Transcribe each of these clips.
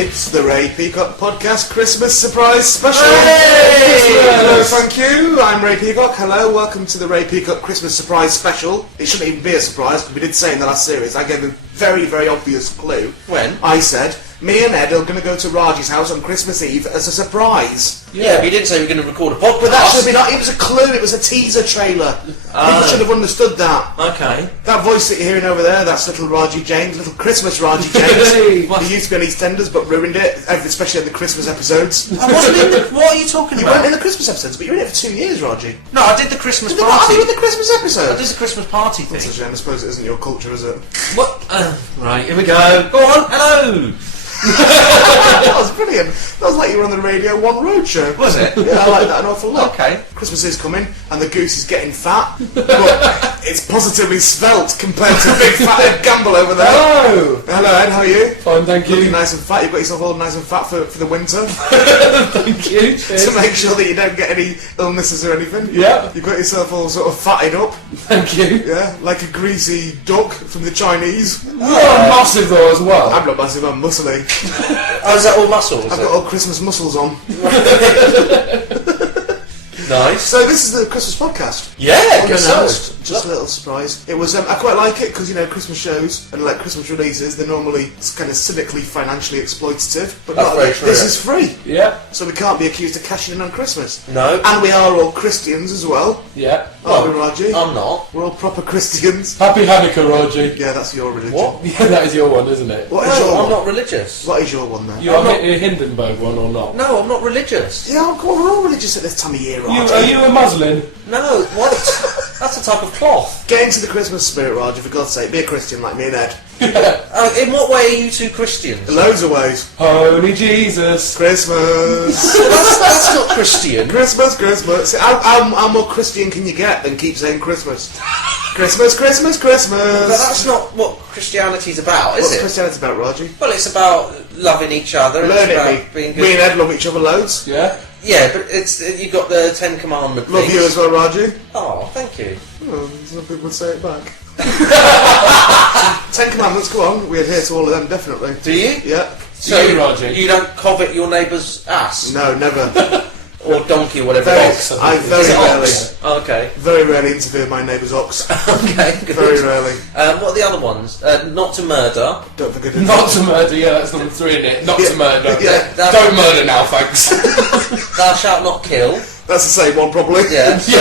It's the Ray Peacock Podcast Christmas Surprise Special. Hey! Hello, thank you. I'm Ray Peacock. Hello, welcome to the Ray Peacock Christmas Surprise Special. It shouldn't even be a surprise, because we did say in the last series, I gave a very, very obvious clue. When? I said, me and Ed are going to go to Raji's house on Christmas Eve as a surprise. Yeah, but you didn't say we were going to record a podcast. But that should be not. It was a clue. It was a teaser trailer. People should have understood that. Okay. That voice that you're hearing over there, that's little Raji James, little Christmas Raji James. He used to be on EastEnders, but ruined it, especially in the Christmas episodes. I wasn't in the... What are you talking You about? weren't in the Christmas episodes, but you were in it for 2 years, Raji. No, I did the Christmas Are party. you in the Christmas episode? I did the Christmas party thing. That's a shame. I suppose it isn't your culture, is it? What? Right, here we go. Go on, hello. That was brilliant. That was like you were on the Radio 1 Roadshow. Was it? Yeah, I like that an awful lot. Okay. Christmas is coming, and the goose is getting fat, but it's positively svelte compared to big fat Ed Gamble over there. Hello! Hello Ed, how are you? Fine, thank you. Looking nice and fat. You've got yourself all nice and fat for the winter. Thank you. To make sure that you don't get any illnesses or anything. Yeah. You've got yourself all sort of fatted up. Thank you. Yeah, like a greasy duck from the Chinese. You're massive though as well. I'm not massive, I'm muscly. Oh, is that all muscles? I've got all Christmas muscles on. Nice. So this is the Christmas podcast. Yeah, good Unannounced, so. just a little surprise. It was. I quite like it because Christmas shows and like Christmas releases, they're normally kind of cynically financially exploitative. But That's not very like, true. this is free, Yeah. so we can't be accused of cashing in on Christmas. No. And we are all Christians as well, Yeah. aren't we, Raji? I'm not. We're all proper Christians. Happy Hanukkah, Roger. Yeah, that's your religion. What? Yeah, that is your one, isn't it? What is your No, I'm one? not religious. What is your one then? You are not- a Hindenburg one or not? No, I'm not religious. Yeah, come on, we're all religious at this time of year, Raji. Are you a Muslim? No, what? That's a type of cloth. Get into the Christmas spirit, Raji, for God's sake. Be a Christian like me and Ed. In what way are you two Christians? Loads of ways. Holy Jesus. Christmas. That's not Christian. Christmas, Christmas. How more Christian can you get than keep saying Christmas? Christmas, Christmas, Christmas. But that's not what Christianity's about, is What's it? Christianity about, Raji? Well, it's about loving each other. And Learn it's it, about me. being Me and good. Ed love each other loads. Yeah? Yeah, but it's you got the Ten Commandment Love things. you as well, Raji. Oh, thank you. Oh, some people would say it back. 10 Commandments, go on. We adhere to all of them, definitely. Do you? Yeah. So You, Roger. you don't covet your neighbour's ass No, never. or donkey or whatever. Very, Ox. I Is very it rarely, ox? Oh, okay. very rarely interfere with my neighbour's ox. Okay. Good. Very rarely. What are the other ones? Not to murder. Don't forget it. Not to murder, yeah, that's number 3 in it. Not Yeah. to murder. Yeah. Don't murder now, thanks. Thou shalt not kill. That's the same one, probably. Yeah. So,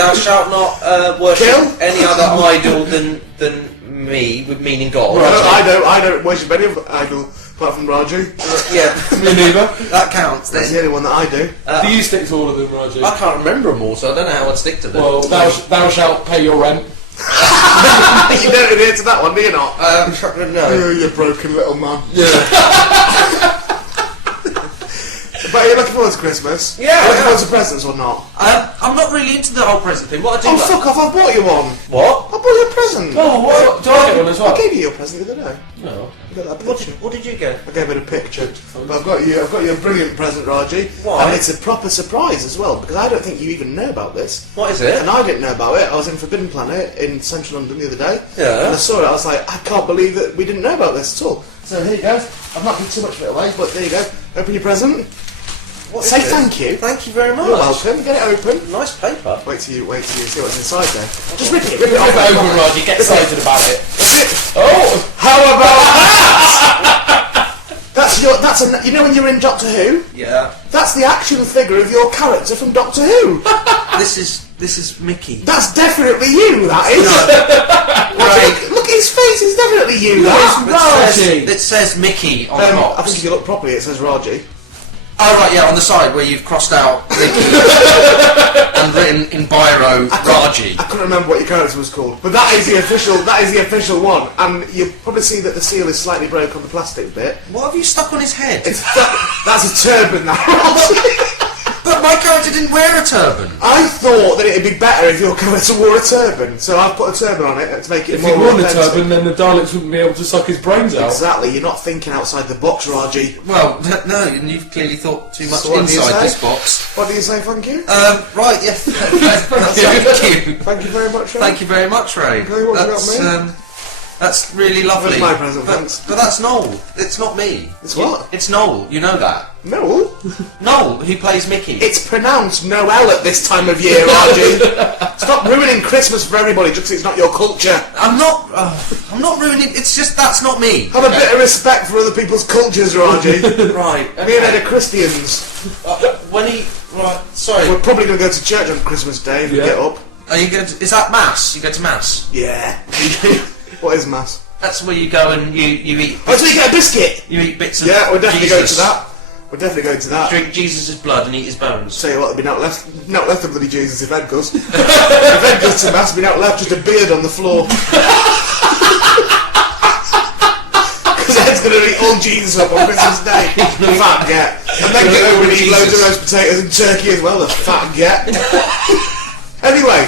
thou shalt not worship Kill? any other idol than me, with meaning God. I don't worship any of idol apart from Raji. Yeah, Me neither. that counts That's then. the only one that I do. Do you stick to all of them, Roger? I can't remember them all, so I don't know how I'd stick to them. Well, thou shalt pay your rent. You don't adhere to that one, do you not? No. Oh, you broken little man. But are you looking forward to Christmas? Yeah, Are you looking yeah. forward to presents or not? I'm not really into the whole present thing. What I do Oh, like... fuck off, I bought you one. What? I bought you a present. Oh, what? Do I get one as well? I gave you your present the other day. No. You got that What picture? did, what did you get? I gave it a picture. But I've got you a brilliant present, Raji. Why? And it's a proper surprise as well, because I don't think you even know about this. What is it? And I didn't know about it. I was in Forbidden Planet in central London the other day. Yeah. And I saw it, I was like, I can't believe that we didn't know about this at all. So here you go. I've not given too much of it away, but there you go. Open your present. What is Say it? thank you. Thank you very much. You're welcome. Get it open. Nice paper. Wait till you see what's inside there. Just rip it Rip it off. open, Roger. Get excited about it. Oh, how about that? You know when you're in Doctor Who? Yeah. That's the action figure of your character from Doctor Who. This is Mickey. That's definitely you. That is. Right. Look at his face. It's definitely you. That. It says Mickey on the box. I think if you look properly, it says Raji. Oh right, yeah, on the side where you've crossed out Mickey and written in biro Raji. I couldn't remember what your character was called, but that is the official. That is the official one, and you probably see that the seal is slightly broke on the plastic bit. What have you stuck on his head? That's a turban. That. But my character didn't wear a turban. I thought that it'd be better if your character wore a turban, so I've put a turban on it to make it If more he wore the authentic. turban, then the Daleks wouldn't be able to suck his brains out. Exactly, you're not thinking outside the box, Raji. Well, no, and you've clearly thought too much So what do you inside say? this box. What do you say, thank you? Right, yeah. Thank you. Thank you very much, Ray. Thank you very much, Ray. Okay, what have you got, That's really lovely. That's my present, thanks. But that's Noel. It's not me. It's what? It's Noel. You know that. No. Noel, who plays Mickey. It's pronounced Noel at this time of year, Archie. Stop ruining Christmas for everybody just 'cause it's not your culture. I'm not ruining. It's just that's not me. Have a bit of respect for other people's cultures, Archie. Right. Me and Ed are Christians. Sorry. We're probably going to go to church on Christmas Day if we get up. Are you going to? Is that mass? You go to mass? Yeah. What is mass? That's where you go and you eat. Oh, so you get a biscuit? You eat bits of. Yeah, we're definitely going to Jesus. that. We're definitely going to that. Drink Jesus' blood and eat his bones. Tell you what, there'll be not left of bloody Jesus if Ed goes. If Ed goes to mass, there'll be not left, just a beard on the floor. Because Ed's going to eat all Jesus up on Christmas Day. Fat get. And then get over and eat loads of roast potatoes and turkey as well, the fat get. Anyway.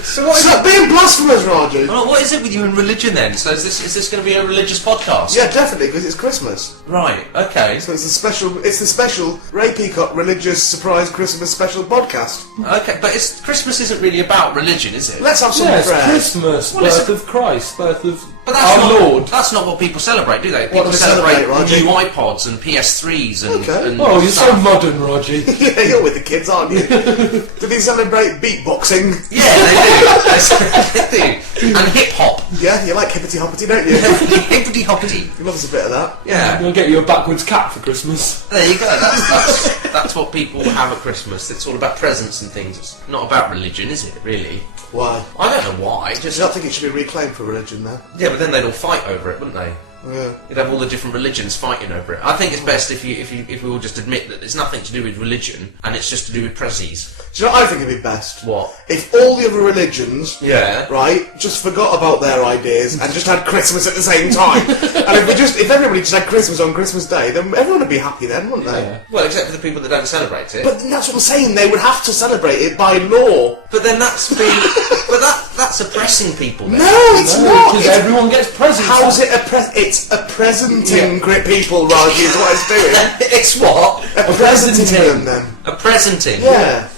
So what is Stop being blasphemous, Roger. Well, what is it with you and religion then? So is this going to be a religious podcast? Yeah, definitely, because it's Christmas. Right. Okay. So it's the special Ray Peacock religious surprise Christmas special podcast. Okay, but Christmas isn't really about religion, is it? Let's have some Yes, prayers. Christmas, What is birth of Christ, birth of But that's our not, Lord. That's not what people celebrate, do they? People do they celebrate celebrate, Roger? new iPods and PS3s and. Okay. and Oh, you're so stuff. modern, Roger. Yeah, you're with the kids, aren't you? Do they celebrate beatboxing? Yeah, they do. They do. And hip hop. Yeah, you like hippity hoppity, don't you? Hippity hoppity. You love us a bit of that. I'm Yeah. going to get you a backwards cap for Christmas. There you go. That's what people have at Christmas. It's all about presents and things. It's not about religion, is it? Really? Why? I don't know why. Do Just you not think it should be reclaimed for religion, though? yeah, but then they'd all fight over it, wouldn't they? Yeah. You'd have all the different religions fighting over it. I think it's best if we all just admit that it's nothing to do with religion and it's just to do with prezzies. Do you know what I think would be best? What? If all the other religions, Yeah. right, just forgot about their ideas and just had Christmas at the same time. And if everybody just had Christmas on Christmas Day, then everyone would be happy then, wouldn't they? Yeah. Well, except for the people that don't celebrate it. But that's what I'm saying, they would have to celebrate it by law. But then that's being. But that's oppressing people. Then. No, it's not. Because It's, everyone gets presents. how's it it's a presenting people, Raji, is what it's doing. It's what? A presenting them, then. A presenting. Yeah.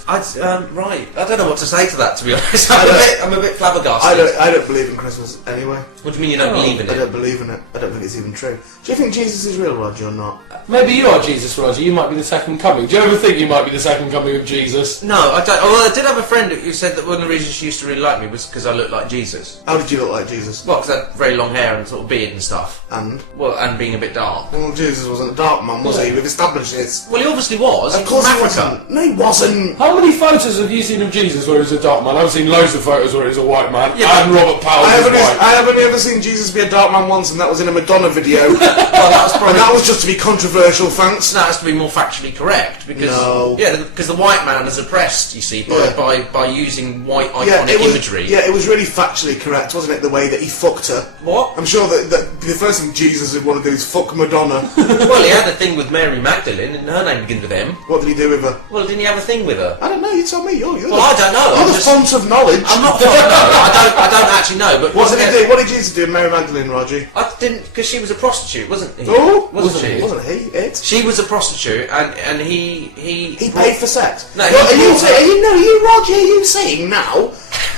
Right. I don't know what to say to that. To be honest, I'm a bit flabbergasted. I don't believe in Christmas anyway. What do you mean you don't believe in I it? don't believe in it. I don't think it's even true. Do you think Jesus is real, Roger, or not? Maybe you are Jesus, Roger. You might be the second coming. Do you ever think you might be the second coming of Jesus? No, I don't. Well, I did have a friend who said that one of the reasons she used to really like me was because I looked like Jesus. How did you look like Jesus? Well, because I had very long hair and sort of beard and stuff. And? Well, and being a bit dark. Well, Jesus wasn't a dark man, was he? We've established this. Well, he obviously was. Of course from he Africa. wasn't. No, he wasn't. How many photos have you seen of Jesus where he's a dark man? I've seen loads of photos where he's a white man. Yeah, and Robert Powell I is white. haven't ever seen Jesus be a dark man once, and that was in a Madonna video. Well, that was And probably. that was just to be controversial, thanks. That has to be more factually correct because No. because the white man is oppressed, you see, by using white iconic imagery. Yeah, it was really factually correct, wasn't it? The way that he fucked her. What? I'm sure that the first thing Jesus would want to do is fuck Madonna. Well, he had a thing with Mary Magdalene, and her name begins with M. What did he do with her? Well, didn't he have a thing with her? I don't know. You tell me. You're Well, I don't know. You're I'm the just- font of knowledge. I'm not. No, I don't actually know. But What did he do? What did Jesus do with Mary Magdalene, Raji? I didn't because she was a prostitute, wasn't he? Oh, wasn't she? Wasn't he? It. She was a prostitute, and he He paid for sex. No, Are he you brought her- Roger? Are you saying now,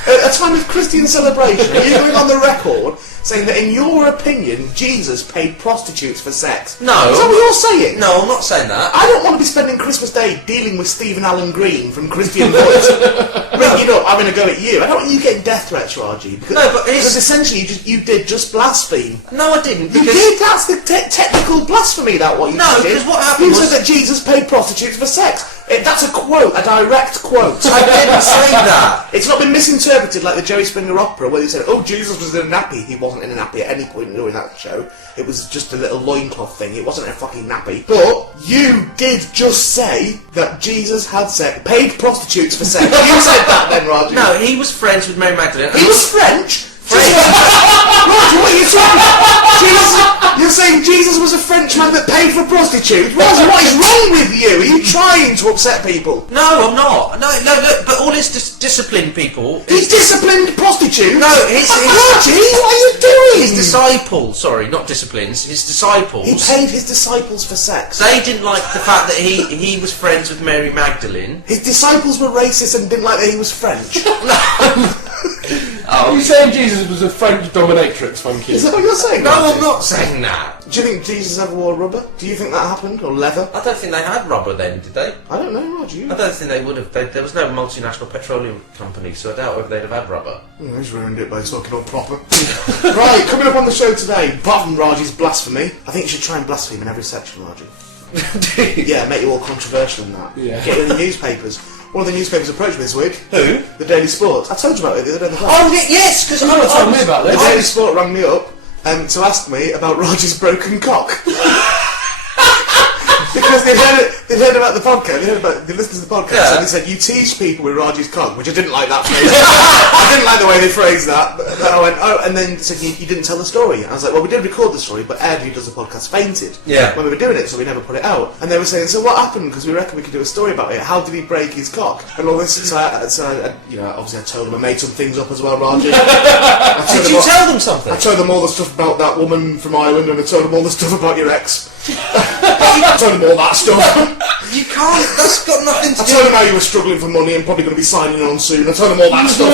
at a time of Christian celebration, are you going on the record saying that in your opinion Jesus paid prostitutes for sex? No. Is that what you're saying? No, I'm not saying that. I don't want to be spending Christmas Day dealing with Stephen Allen Green from Christian Voice, ringing up, having a go at you. I don't want you getting death threats, Raji. Because, No, but because essentially you did just blaspheme. No, I didn't. You Because did. That's the technical blasphemy. That what you No, did. because what happened You was- said that Jesus paid prostitutes for sex. That's a quote, a direct quote. I didn't say that. It's not been misinterpreted like the Jerry Springer opera where they said, "Oh, Jesus was in a nappy." He wasn't in a nappy at any point during that show. It was just a little loincloth thing. It wasn't a fucking nappy. But you did just say that Jesus had paid prostitutes for sex. You said that then, Roger. No, he was friends with Mary Magdalene. He was French. French. Roger, what are you talking about? You're saying Jesus was a Frenchman that paid for prostitutes? Roger, what is wrong with you? Are you trying to upset people? No, I'm not. No, look, but all his disciplined people. He's disciplined prostitutes? No, his Roger, what are you doing? his disciples. Sorry, not disciplines. His disciples. He paid his disciples for sex. They didn't like the fact that he was friends with Mary Magdalene. His disciples were racist and didn't like that he was French. Are you saying Jesus was a French dominatrix, Funky? Is that what you're saying? No, Marty? I'm not saying that. Do you think Jesus ever wore rubber? Do you think that happened? Or leather? I don't think they had rubber then, did they? I don't know, Rod, you? I don't think they would have. There was no multinational petroleum company, so I doubt if they'd have had rubber. Oh, he's ruined it by talking all proper. Right, coming up on the show today, apart from Raji's blasphemy, I think you should try and blaspheme in every section, Raji. Yeah, make you all controversial in that. Yeah. Get you in the newspapers. One of the newspapers approached me this week. Who? The Daily Sport. I told you about it the other day on the phone. Oh, yes, because Someone told me about The this. Daily Sport rang me up to ask me about Roger's broken cock. Because they'd heard about the podcast, they listened to the podcast, and they said, you tease people with Raji's cock, which I didn't like that phrase. I didn't like the way they phrased that. But then I went, oh, and then said, you didn't tell the story. I was like, well, we did record the story, but Ed, who does the podcast, fainted when we were doing it, so we never put it out. And they were saying, so what happened? Because we reckon we could do a story about it. How did he break his cock? And all this. So obviously I told them I made some things up as well, Raji. Did you tell them something? I told them all the stuff about that woman from Ireland, and I told them all the stuff about your ex. I told them all that stuff. You can't. That's got nothing to I do. told them how you were struggling for money and probably going to be signing on soon. I told them all that stuff.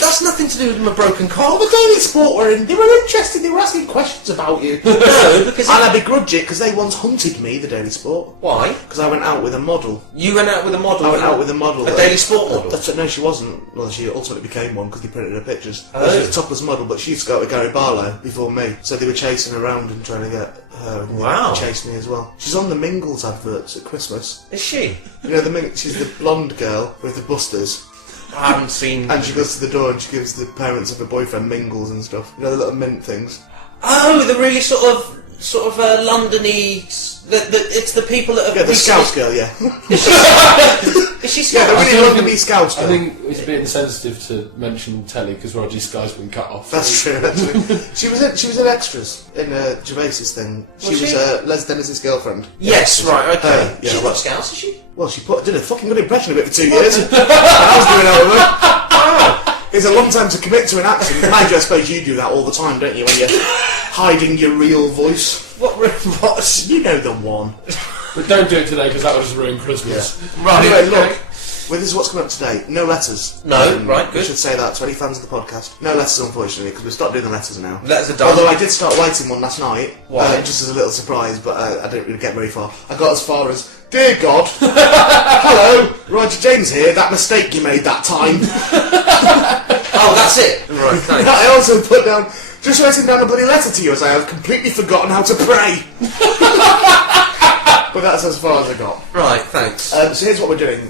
That's nothing to do with my broken cock. The Daily Sport they were interested. They were asking questions about you. No, because And I begrudge it because they once hunted me, the Daily Sport. Why? Because I went out with a model. You went out with a model. I went out with a model. A Daily Sport model. No, she wasn't. Well, she ultimately became one because they printed her pictures. Oh. She was a topless model, but she used to go with Gary Barlow before me. So they were chasing her around and trying to get her. And Wow. They chased me as well. She's on the Mingles adverts at Christmas. Is she? You know, she's the blonde girl with the busters. I haven't seen. And she goes to the door and she gives the parents of her boyfriend mingles and stuff. You know, the little mint things. Oh, the really sort of London-y. It's the people that have. Yeah, the Scouse girl, yeah. Is she Yeah, Scouse? the really London-y Scouse I girl. think it's a bit insensitive to mention telly because Roger Sky's been cut off. That's true, actually. she was in extras in Gervais's thing. She Was was she? Les Dennis's girlfriend. Yes, right, okay. Yeah, She's well- not Scouse, is she? Well, she did a fucking good impression of it for 2 years. And I was doing it with her. It's a long time to commit to an accent. Mind you, I suppose you do that all the time, don't you, when you're hiding your real voice? What? You know the one. But don't do it today because that would just ruin Christmas. Right, Anyway, okay. look. Well, this is what's coming up today. No letters. No, right, We good. should say that to any fans of the podcast. No letters, unfortunately, because we've stopped doing the letters now. Letters are done. Although I did start writing one last night, Why? just as a little surprise, but I didn't really get very far. I got as far as, Dear God, hello, Roger James here, that mistake you made that time. Oh, that's it. Right, thanks. I also put down, just writing down a bloody letter to you as I have completely forgotten how to pray. But that's as far as I got. Right, thanks. So here's what we're doing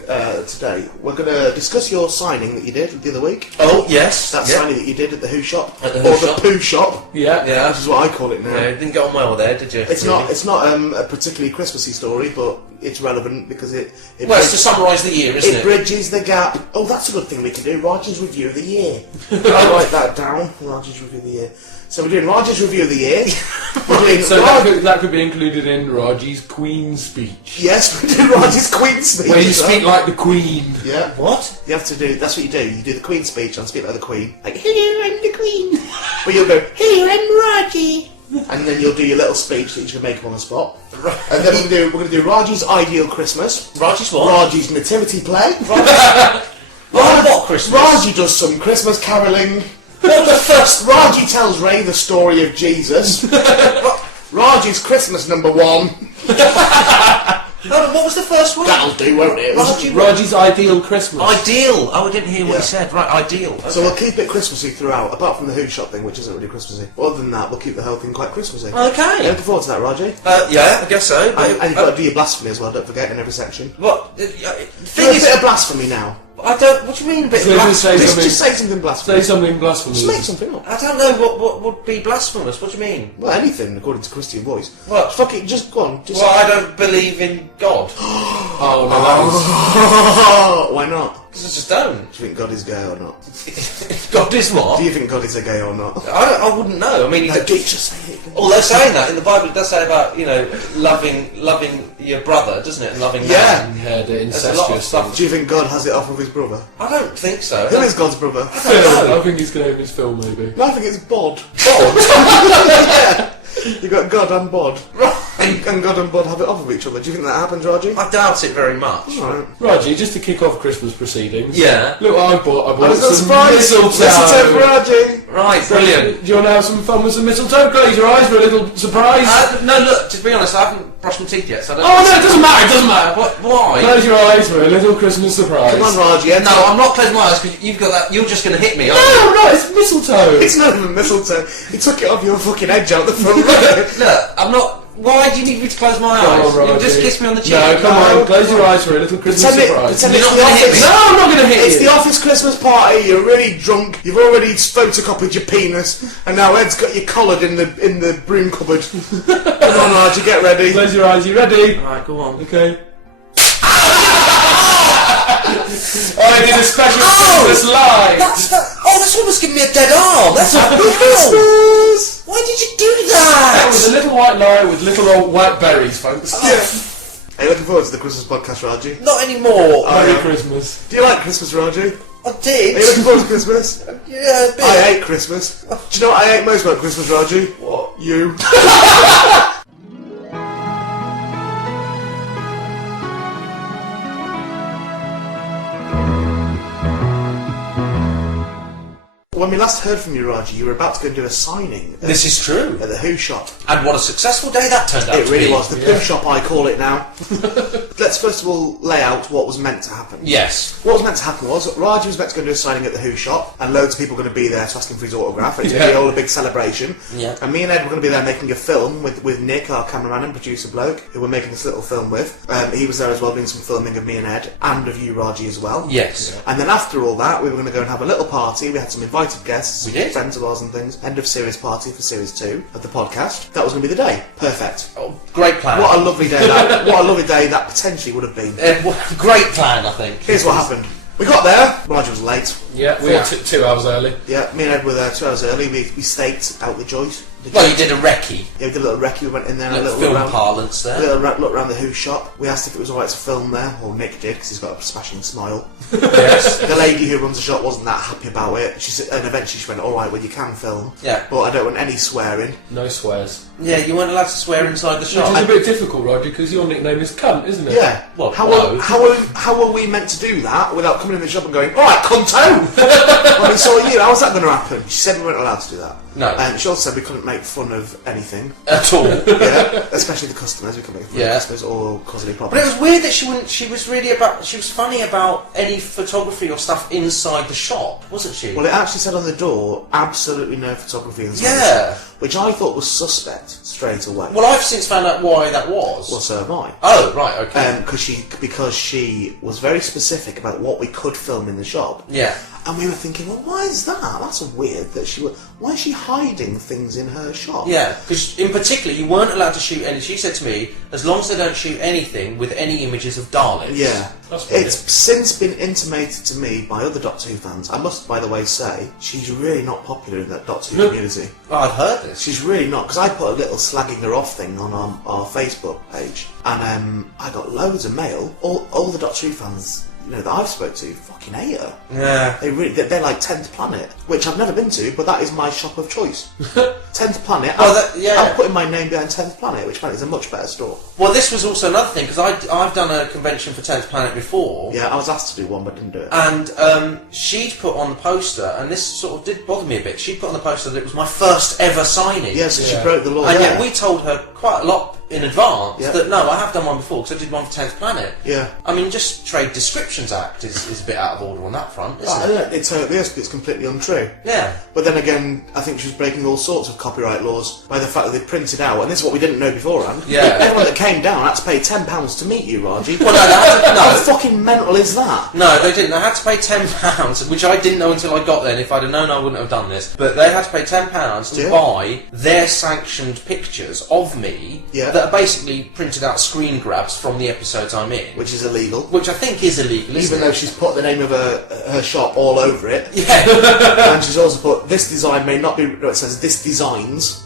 today. We're going to discuss your signing that you did the other week. Oh, yes. That yeah. signing that you did at the Who Shop. At the or Who the Shop. Poo Shop, Yeah. Yeah. which is what I call it now. Yeah, it didn't get on well there, did you? It's not a particularly Christmassy story, but it's relevant because it Well, it's to summarise the year, isn't it it? bridges the gap. Oh, that's a good thing we can do. Roger's Review of the Year. I'll write that down. Roger's Review of the Year. So we're doing Roger's Review of the Year. We're doing So that could be included in Raji's Queen speech. Yes, we're doing Roger's Queen speech. Where you as well. speak like the Queen. Yeah. What? You have to do. That's what you do. You do the Queen speech and speak like the Queen. Like, hello, I'm the Queen. But you'll go, hello, I'm Raji. And then you'll do your little speech that you can make up on the spot. And then we're going to do Raji's Ideal Christmas. Raji's what? Raji's Nativity Play. What Christmas? Raji does some Christmas caroling. What was the first? Raji tells Ray the story of Jesus. Raji's Christmas #1. What was the first one? That'll do, won't it? Raji's Ideal Christmas. Ideal. Oh, I didn't hear what Yeah. he said. Right, ideal. So we'll keep it Christmassy throughout, apart from the Who Shop thing, which isn't really Christmassy. Other than that, we'll keep the whole thing quite Christmassy. Okay. Yeah, looking forward to that, Raji. Yeah, I guess so. But, And you've got to do your blasphemy as well, don't forget, in every section. what? Do Thing a is, bit of blasphemy now. I don't. What do you mean? Bit So of just say blasphemy? something- Just say something blasphemous. Say something blasphemous. Just make something up. I don't know what would be blasphemous. What do you mean? Well, anything, according to Christian voice. What? Fuck it, just go on. Just Well, I don't believe in God. Oh, no, that was... Why not? Because I just don't. Do you think God is gay or not? God is what? Do you think God is a gay or not? I wouldn't know. I mean, No, just say it. although saying that in the Bible, it does say about loving your brother, doesn't it? And loving Yeah. You heard it, There's a lot of incestuous stuff. things. Do you think God has it off of his brother? I don't think so. Who is God's brother? Phil. I think he's going to name his film, maybe. No, I think it's Bod. Bod? Yeah. You got God and Bod. and God and Bud have it off of each other. Do you think that happens, Raji? I doubt it very much. Right. Raji, just to kick off Christmas proceedings. Yeah. Look, I bought I was not some surprised. mistletoe. Mistletoe for Raji. Right, brilliant. Do you want to have some fun with some mistletoe? Close your eyes for a little surprise. No, look, to be honest, I haven't brushed my teeth yet, so I don't... Oh no, it doesn't matter, it doesn't matter. Why? Close your eyes for a little Christmas surprise. Come on, Raji. No, I'm not closing my eyes because you've got that. You're just going to hit me. Aren't No, it's mistletoe. It's not even mistletoe. You took it off your fucking edge out the front. you? Look, I'm not. Why do you need me to close my Come eyes? on, You just Raji. kiss me on the cheek. No, come No. on, close your eyes for a little Christmas surprise. Pretend You're it's not the gonna hit office. me. No, I'm not going to hit It's you. the office Christmas party. You're really drunk. You've already photocopied your penis, and now Ed's got you collared in the broom cupboard. Come on, Raji, get ready. Close your eyes, you ready? Alright, go on. Okay. I did a special Christmas light. That's almost giving me a dead arm. That's Christmas. Why did you do That was a that? little white light with little old white berries, folks. Yeah. Are you looking forward to the Christmas podcast, Raji? Not anymore. Merry yeah. Christmas. Do you like Christmas, Raji? I Are you did. looking forward to Christmas? Yeah, a bit. I hate Christmas. Do you know what I hate most about Christmas, Raji? What? You. When we last heard from you, Raji, you were about to go and do a signing This is true. at the Who shop. And what a successful day that turned out It to really be. was. The Who shop, I call it now. Let's first of all lay out what was meant to happen. Yes. What was meant to happen was Raji was meant to go and do a signing at the Who shop, and loads of people were going to be there to ask him for his autograph. It's going to be all a big celebration. Yeah. And me and Ed were going to be there making a film with Nick, our cameraman and producer bloke, who we're making this little film with. He was there as well doing some filming of me and Ed, and of you, Raji, as well. Yes. And then after all that, we were going to go and have a little party. We had some invited guests, We did. friends of ours and things. End of series party for series 2 of the podcast. That was going to be the day. Perfect. Oh, great plan. What a lovely day that! What a lovely day that potentially would have been. Great plan, I think. Here's what happened. We got there. Raji was late. Yeah, we were 2 hours early. Yeah, me and Ed were there 2 hours early. We staked out the joint. Well, you did a recce. Yeah, we did a little recce. We went in there and a Little little film look around. parlance there. Look around the Who shop. We asked if it was alright to film there. Well, Nick did because he's got a smashing smile. Yes. The lady who runs the shop wasn't that happy about it. She said, and eventually she went, "Alright, well you can film, Yeah. but I don't want any swearing." No swears. Yeah, you weren't allowed to swear inside the Which shop. is a bit difficult, Roger, because your nickname is Cunt, isn't it? Yeah. Well, how no. are we meant to do that without coming in the shop and going, "Alright, cunto"? When we saw you, how's that going to happen? She said we weren't allowed to do that. No. And she also said we couldn't make fun of anything. At all. Yeah, especially the customers. We couldn't make fun Yeah. of customers or cause any But problems. it was weird that she wouldn't. She was really about. She was funny about any photography or stuff inside the shop, wasn't she? Well, it actually said on the door, absolutely no photography inside the Yeah. shop, which I thought was suspect straight away. Well, I've since found out why that was. Well, so have I. Oh, right, okay. Because she was very specific about what we could film in the shop. Yeah. And we were thinking, well, why is that? That's weird that why is she hiding things in her shop? Yeah, because in particular, you weren't allowed to shoot any. She said to me, as long as they don't shoot anything with any images of Daleks. Yeah. That's weird. It's since been intimated to me by other Doctor Who fans. I must, by the way, say, she's really not popular in that Doctor Who community. Oh, I've heard this. She's really not, because I put a little slagging her off thing on our Facebook page, and I got loads of mail. All the Doctor Who fans, that I've spoke to, fucking hate her. Yeah. They're like 10th Planet, which I've never been to, but that is my shop of choice. 10th Planet. Well, I'm putting my name behind 10th Planet, which apparently is a much better store. Well, this was also another thing because I've done a convention for 10th Planet before. Yeah, I was asked to do one, but didn't do it. And she'd put on the poster, and this sort of did bother me a bit. She'd put on the poster that it was my first ever signing. Yeah, so she Yeah. broke the law. And there. yet we told her quite a lot in advance Yeah. that no, I have done one before because I did one for 10th Planet. Yeah. I mean, just Trade Descriptions Act is a bit out of order on that front, isn't Oh, it? yeah, it totally is, but it's completely untrue. Yeah. But then again, I think she was breaking all sorts of copyright laws by the fact that they printed out, and this is what we didn't know beforehand. Yeah. Everyone that came down had to pay £10 to meet you, Raji. Well, no, they had to, How no. fucking mental is that? No, they didn't. They had to pay £10, which I didn't know until I got there, and if I'd have known, I wouldn't have done this. But they had to pay £10 to Yeah. buy their sanctioned pictures of me Yeah. that are basically printed out screen grabs from the episodes I'm in. Which is illegal. Which I think is illegal, isn't Even though it? she's put the name of her shop all over it. Yeah. And she's also put, this design may not be, no, it says, this designs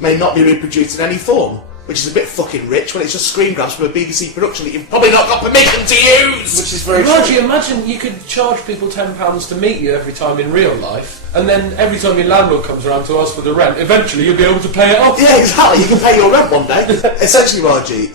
may not be reproduced in any form. which is a bit fucking rich when it's just screen grabs from a BBC production that you've probably not got permission to use. Which is very Roger, true. imagine you could charge people £10 to meet you every time in real life, and then every time your landlord comes around to ask for the rent, eventually you'll be able to pay it off. Yeah, exactly. You can pay your rent one day. Essentially, Raji,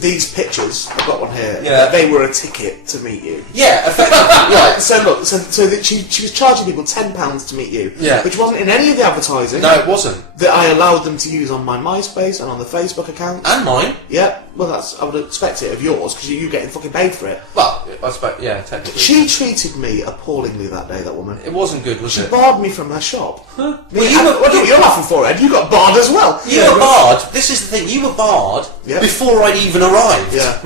these pictures, I've got one here, they were a ticket to meet you. Yeah, effectively. Right. So look, so that she was charging people £10 to meet you, which wasn't in any of the advertising. No, it wasn't. That I allowed them to use on my MySpace and on the Facebook account. And mine. Yeah, well, I would expect it of yours because you're getting fucking paid for it. Well, I expect, technically. She treated me appallingly that day, that woman. It wasn't good, was She it? barred me from her shop. Well, What are you laughing for, Ed? You got barred as well. You were barred. This is the thing. You were barred before I'd even arrived. Yeah.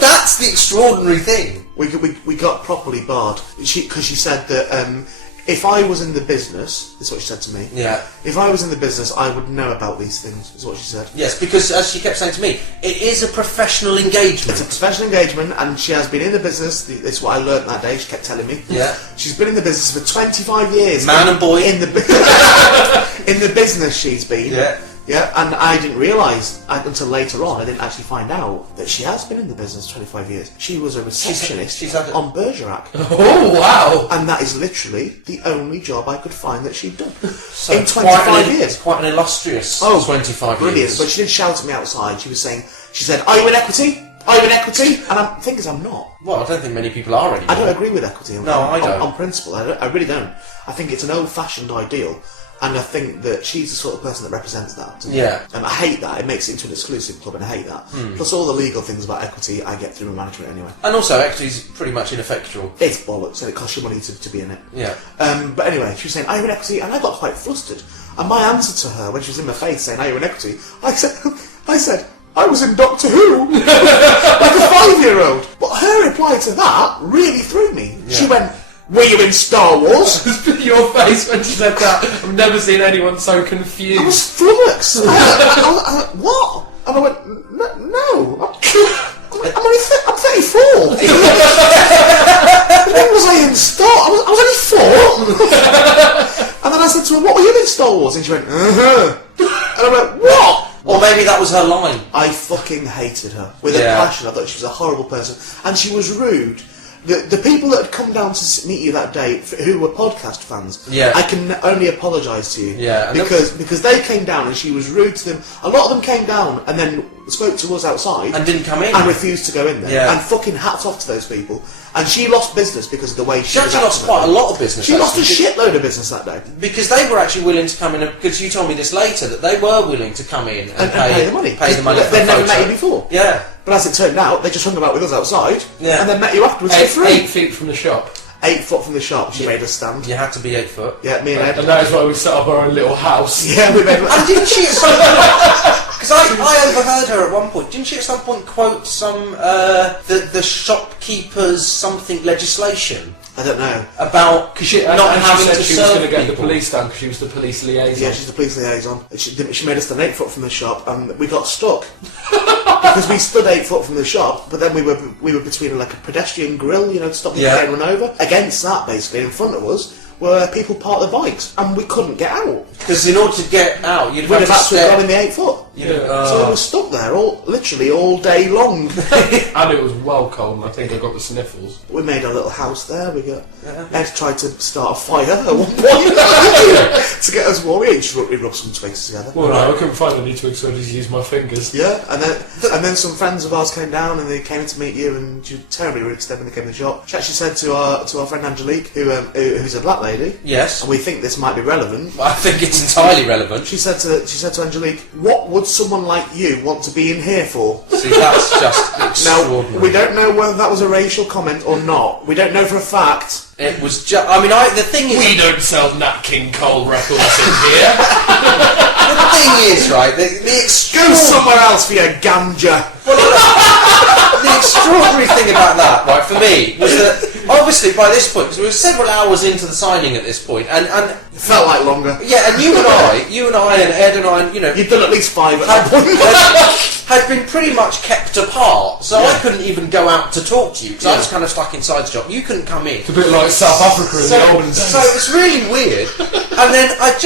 That's the extraordinary thing. We got properly barred because she said that if I was in the business, this is what she said to me. Yeah. If I was in the business, I would know about these things. Is what she said. Yes, because as she kept saying to me, it is a professional engagement. It's a professional engagement, and she has been in the business. This is what I learnt that day. She kept telling me. Yeah. She's been in the business for 25 years. Man and boy. In the in the business, she's been. Yeah. Yeah, and I didn't realise until later on. I didn't actually find out that she has been in the business 25 years. She was a receptionist She's had on Bergerac. Oh, wow! And that is literally the only job I could find that she'd done So in 25 years. Quite an illustrious 25 brilliant. years. But she did shout at me outside. She said, "Are you in equity? Are you in equity?" And the thing is, I'm not. Well, I don't think many people are anymore. I don't agree with equity. I don't. On principle, I really don't. I think it's an old-fashioned ideal. And I think that she's the sort of person that represents that. Yeah. And I hate that. It makes it into an exclusive club, and I hate that. Plus all the legal things about equity I get through my management anyway. And also, equity's pretty much ineffectual. It's bollocks, and it costs you money to be in it. Yeah. But anyway, she was saying, "Are you in equity?" And I got quite flustered. And my answer to her, when she was in my face saying, "Are you in equity?" I said, "I was in Doctor Who," like a 5-year-old. But her reply to that really threw me. Yeah. She went, "Were you in Star Wars?" Your face when she said that. I've never seen anyone so confused. I was flummoxed. I went, "What?" And I went, "No. I'm 34. When was I in Star? I was only 4. And then I said to her, "What were you in Star Wars?" And she went, "Uh-huh." And I went, "What?" Or maybe that was her line. I fucking hated her with a passion. I thought she was a horrible person, and she was rude. The people that had come down to meet you that day, who were podcast fans, I can only apologise to you. Yeah, because they came down and she was rude to them. A lot of them came down and then spoke to us outside and didn't come in and refused to go in there. Yeah. And fucking hats off to those people. And she lost business because of the way She actually lost quite a lot of business. She lost a shitload of business that day because they were actually willing to come in. Because you told me this later that they were willing to come in and pay the money. Pay the money. They'd never met you before. Yeah. But as it turned out, they just hung about with us outside and then met you afterwards for free. 8 feet from the shop. 8 foot from the shop, she made us stand. You had to be 8 foot. Yeah, me and Ed. And that is why we set up our own little house. Yeah, we made. And didn't she? Because I overheard her at one point. Didn't she at some point quote some the shopkeepers something legislation? I don't know. About not having to she was going to get people. the police down because she was the police liaison. Yeah, she's the police liaison. She made us stand 8 foot from the shop, and we got stuck because we stood 8 foot from the shop. But then we were between like a pedestrian grill, to stop people getting run over. Against that, basically, in front of us were people parked their bikes, and we couldn't get out. Because in order to get out, you'd we'd have have to had to have gone in the 8 foot. So we were Oh. stuck there literally all day long. And it was well cold, and I think I got the sniffles. We made a little house there. Ed tried to start a fire at one point to get us warm. We rubbed some twigs together. Well, no, I couldn't find any twigs, so I just used my fingers. Yeah, and then some friends of ours came down and they came in to meet you, and she was terribly rude to them when they came in the shop. She actually said to our friend Angelique, who's a black lady. Yes. And we think this might be relevant. I think it's entirely relevant. She said to Angelique, "What would someone like you want to be in here for?" See, that's just extraordinary. Now, we don't know whether that was a racial comment or not. We don't know for a fact. It was just. The thing is. We don't sell Nat King Cole records in here. The thing is, right, Go somewhere else for your ganja. The extraordinary thing about that, right, for me, was that obviously by this point, because we were several hours into the signing at this point, and It felt like longer. yeah, and you and I, and Ed and I, You've done at least 5 at that point. had been pretty much kept apart, so Yeah. I couldn't even go out to talk to you because I was kind of stuck inside the shop. You couldn't come in. It's a bit like South Africa in the olden days. So it's really weird. And then I'd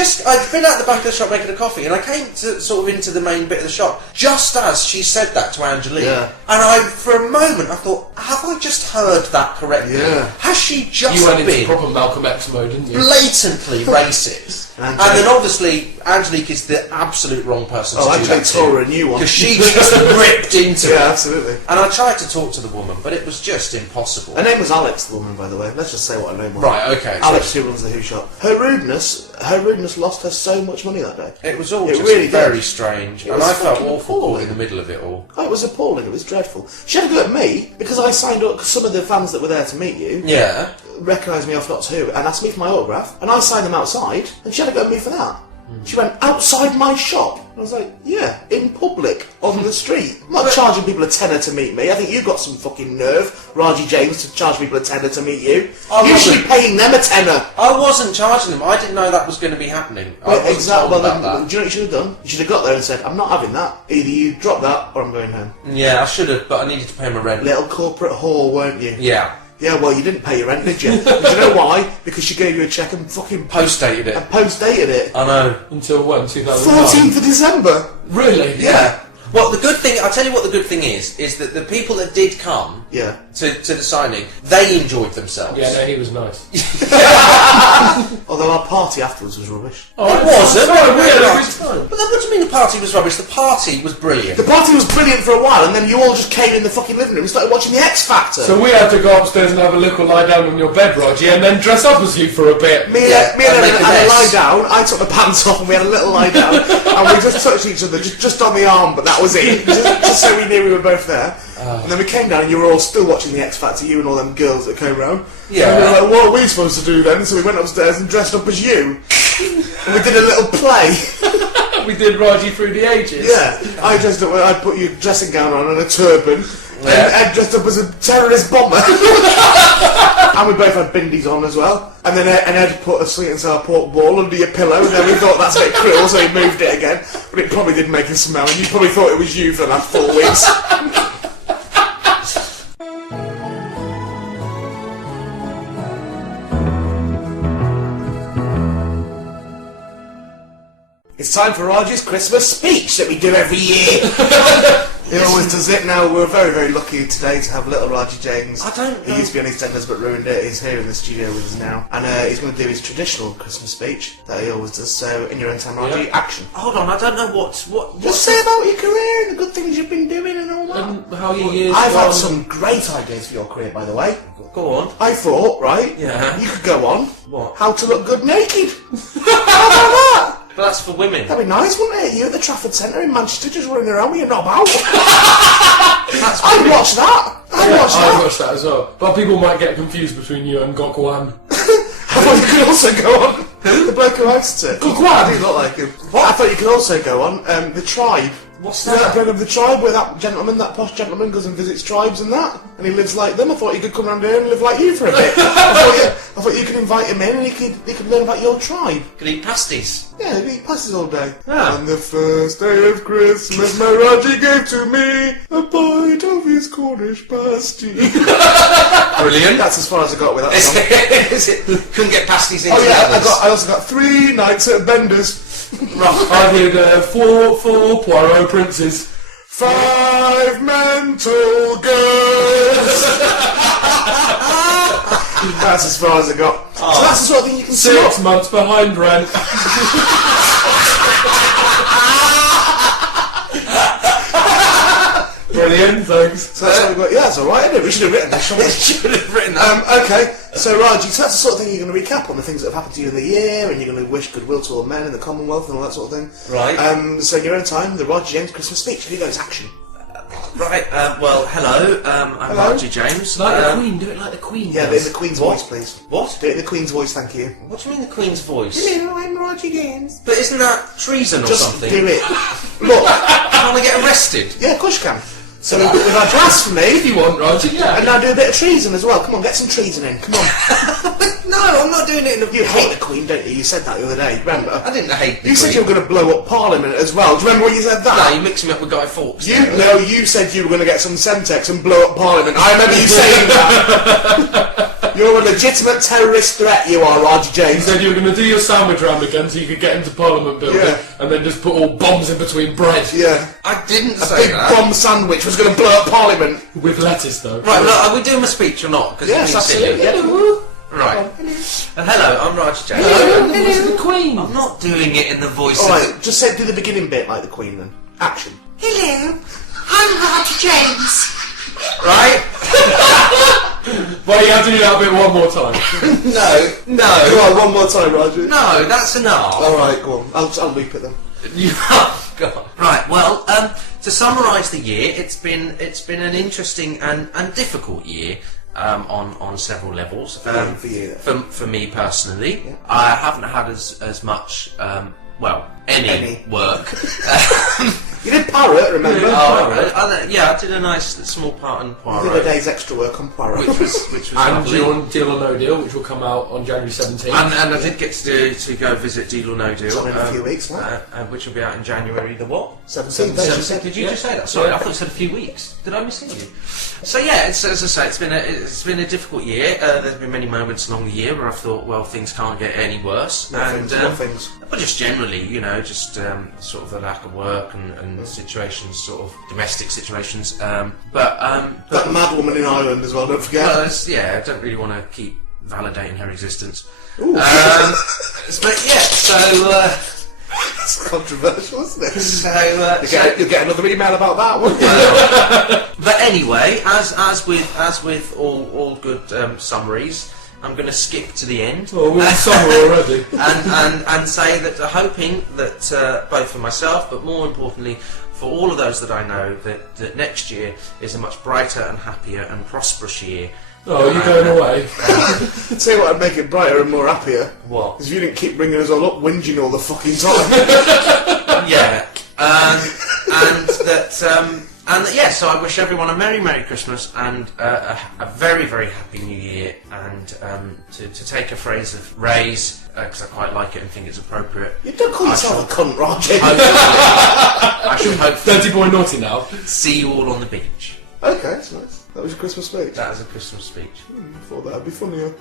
been out the back of the shop making a coffee, and I came to sort of into the main bit of the shop just as she said that to Angelique. Yeah. And for a moment, I thought, have I just heard that correctly? Yeah. Has she just You went into been proper Malcolm X mode, didn't you? blatantly racist? And then obviously Angelique is the absolute wrong person to do Angelique that tore her a new one. because she just ripped into it. Yeah, absolutely. And I tried to talk to the woman, but it was just impossible. Her name was Alex, the woman, by the way. Let's just say what her name was. Right, okay. Alex, who runs the Who shop. Her rudeness lost her so much money that day. It was all It just really very did. strange, It and was I felt fucking awful caught appalling. in the middle of it all. Oh, it was appalling. It was dreadful. She had a go at me because I signed up. Cause some of the fans that were there to meet you Yeah. recognised me off Doctor Who and asked me for my autograph, and I signed them outside, and she had a go at me for that. She went outside my shop. I was like, yeah, in public, on the street. I'm not charging people a tenner to meet me. I think you've got some fucking nerve, Raji James, to charge people a tenner to meet you. You should be paying them a tenner. I wasn't charging them. I didn't know that was going to be happening. I Well, wasn't exactly. told Well, about then, that. do you know what you should have done? You should have got there and said, I'm not having that. Either you drop that or I'm going home. Yeah, I should have, but I needed to pay my rent. Little corporate whore, weren't you? Yeah. Yeah, well, you didn't pay your rent, did you? Do you know why? Because she gave you a cheque and fucking Post-dated it. and post-dated it. I know. Until when? 2009? 14th of December. Really? Yeah. Well, the good thing, I'll tell you what the good thing is that the people that did come Yeah. to the signing, they enjoyed themselves. Yeah, no, he was nice. Although our party afterwards was rubbish. Oh, It wasn't. No, we had a good time. But then what do you mean the party was rubbish? The party was brilliant. The party was brilliant for a while, and then you all just came in the fucking living room and started watching the X Factor. So we had to go upstairs and have a look or lie down on your bed, Roger, and then dress up as you for a bit. me Yeah, and Ellen and make a had a lie mess. down. I took my pants off and we had a little lie down, and we just touched each other just on the arm, but that was it. Just so we knew we were both there. And then we came down and you were all still watching the X Factor, you and all them girls that came round. Yeah. And we were like, what are we supposed to do then? So we went upstairs and dressed up as you. And we did a little play. We did Raji through the ages. Yeah. I dressed up, I put your dressing gown on and a turban. And Ed dressed up as a terrorist bomber. And we both had bindies on as well. And then Ed put a sweet and sour pork ball under your pillow, and then we thought that's a bit cruel, so he moved it again. But it probably did make a smell, and you probably thought it was you for the last 4 weeks. It's time for Roger's Christmas speech that we do every year. He always does it. Now, we're very, very lucky today to have little Roger James. I don't He know. used to be on EastEnders but ruined it. He's here in the studio with us now. And he's going to do his traditional Christmas speech that he always does. So, in your own time, Roger, action. Hold on, I don't know what. Just say about your career and the good things you've been doing and all that. And how your years I've had gone. some great ideas for your career, by the way. Go on. I thought, right, Yeah. you could go on What? how to look good naked. How about that? But that's for women. That'd be nice, wouldn't it? You at the Trafford Centre in Manchester just running around with your knob out. That's I'd watch that. I'd watch I that. watched that as well. But people might get confused between you and Gokwan. I thought you could also go on the bloke who hosts it. Good one. I do look like him. I thought you could also go on The Tribe. What's You know that that? program, The Tribe, where that gentleman, that posh gentleman, goes and visits tribes and that, and he lives like them. I thought you could come around here and live like you for a bit. I thought you could invite him in and he could learn about your tribe. Could eat pasties. Yeah, he'd eat passes all day. Ah. On the first day of Christmas, my Raji gave to me a bite of his Cornish pasty. Brilliant. That's as far as I got with that song. Is it? Couldn't get pasties into Oh yeah, the others. I also got 3 nights at Bender's. I did four Poirot princes. 5 mental girls. That's as far as I got. So that's the sort of thing you can see. 6 months behind rent. Brilliant, thanks. So that's what we got. Yeah, that's alright, isn't it? We should have written that, shouldn't we? Should have written that. Okay, so Raji, so that's the sort of thing you're going to recap on, the things that have happened to you in the year, and you're going to wish goodwill to all men in the Commonwealth and all that sort of thing. Right. So in your own time, the Raji James Christmas speech. Here you go, it's action. Right, well, hello, I'm Hello. Raji James. Like the Queen, do it like the Queen. Yeah, does. in the Queen's What? voice, please. What? Do it in the Queen's voice, thank you. What do you mean the Queen's voice? I'm Raji James. But isn't that treason or Just something? do it. Look, Can't I get arrested? yeah, of course you can. So we've had blasphemy, If you want, Roger, yeah. and now do a bit of treason as well. Come on, get some treason in. Come on. No, I'm not doing it in a... You hate the Queen, don't you? You said that the other day, remember? I didn't hate the You said Queen. you were going to blow up Parliament as well. Do you remember when you said No, that? you mixed me up with Guy Fawkes. You said you were going to get some Semtex and blow up Parliament. I remember you saying that. You're a legitimate terrorist threat, you are, Roger You James. said you were going to do your sandwich round again so you could get into Parliament building Yeah. and then just put all bombs in between bread. Yeah. I didn't A say big that. bomb sandwich was going to blow up Parliament. With lettuce, though. Right, look, are we doing my speech or not? 'Cause Yes, it's silly. absolutely. Yeah. Right. Hello, I'm Roger James. Hello, the voice of the Queen. I'm not doing it in the voice Alright, just do the beginning bit like the Queen then. Action. Hello, I'm Roger James. Right? But you have to do that bit one more time. No. Go on, one more time, Roger. No, that's enough. Alright, go on. I'll loop it then. Oh, God. Right. Well, to summarise the year, it's been an interesting and difficult year on several levels. For you. For me personally, I haven't had as much any work. You did Parrot, remember? I did a nice small part in You did a Poirot, day's extra work on Parrot. which was And lovely. Deal or No Deal, which will come out on January 17th. And I did get to go visit Deal or No Deal, It's on in a few weeks, right? which will be out in January the what? 17th. Did you just say that? Sorry, I thought you said a few weeks. Did I mishear you? So yeah, it's, as I say, it's been a difficult year. There's been many moments along the year where I've thought, well, things can't get any worse. What things? But just generally, sort of the lack of work and situations, sort of domestic situations. That mad woman in Ireland as well, don't forget. Well, I don't really want to keep validating her existence. Ooh. But yeah, so. It's controversial, isn't it? So, You'll get another email about that, won't you? but anyway, as with all good summaries, I'm going to skip to the end. Oh, we're in summer already. and say that hoping that both for myself, but more importantly for all of those that I know, that next year is a much brighter and happier and prosperous year. Oh, you're going away? Tell you what would make it brighter and more happier. What? Is if you didn't keep bringing us all up whinging all the fucking time. Yeah. So I wish everyone a Merry Christmas and a very, very Happy New Year, and to take a phrase of Ray's, because I quite like it and think it's appropriate. You don't call yourself a cunt, Roger. I should hope Dirty boy naughty now. see you all on the beach. Okay, that's nice. That was your Christmas speech. That is a Christmas speech. I thought that'd be funnier.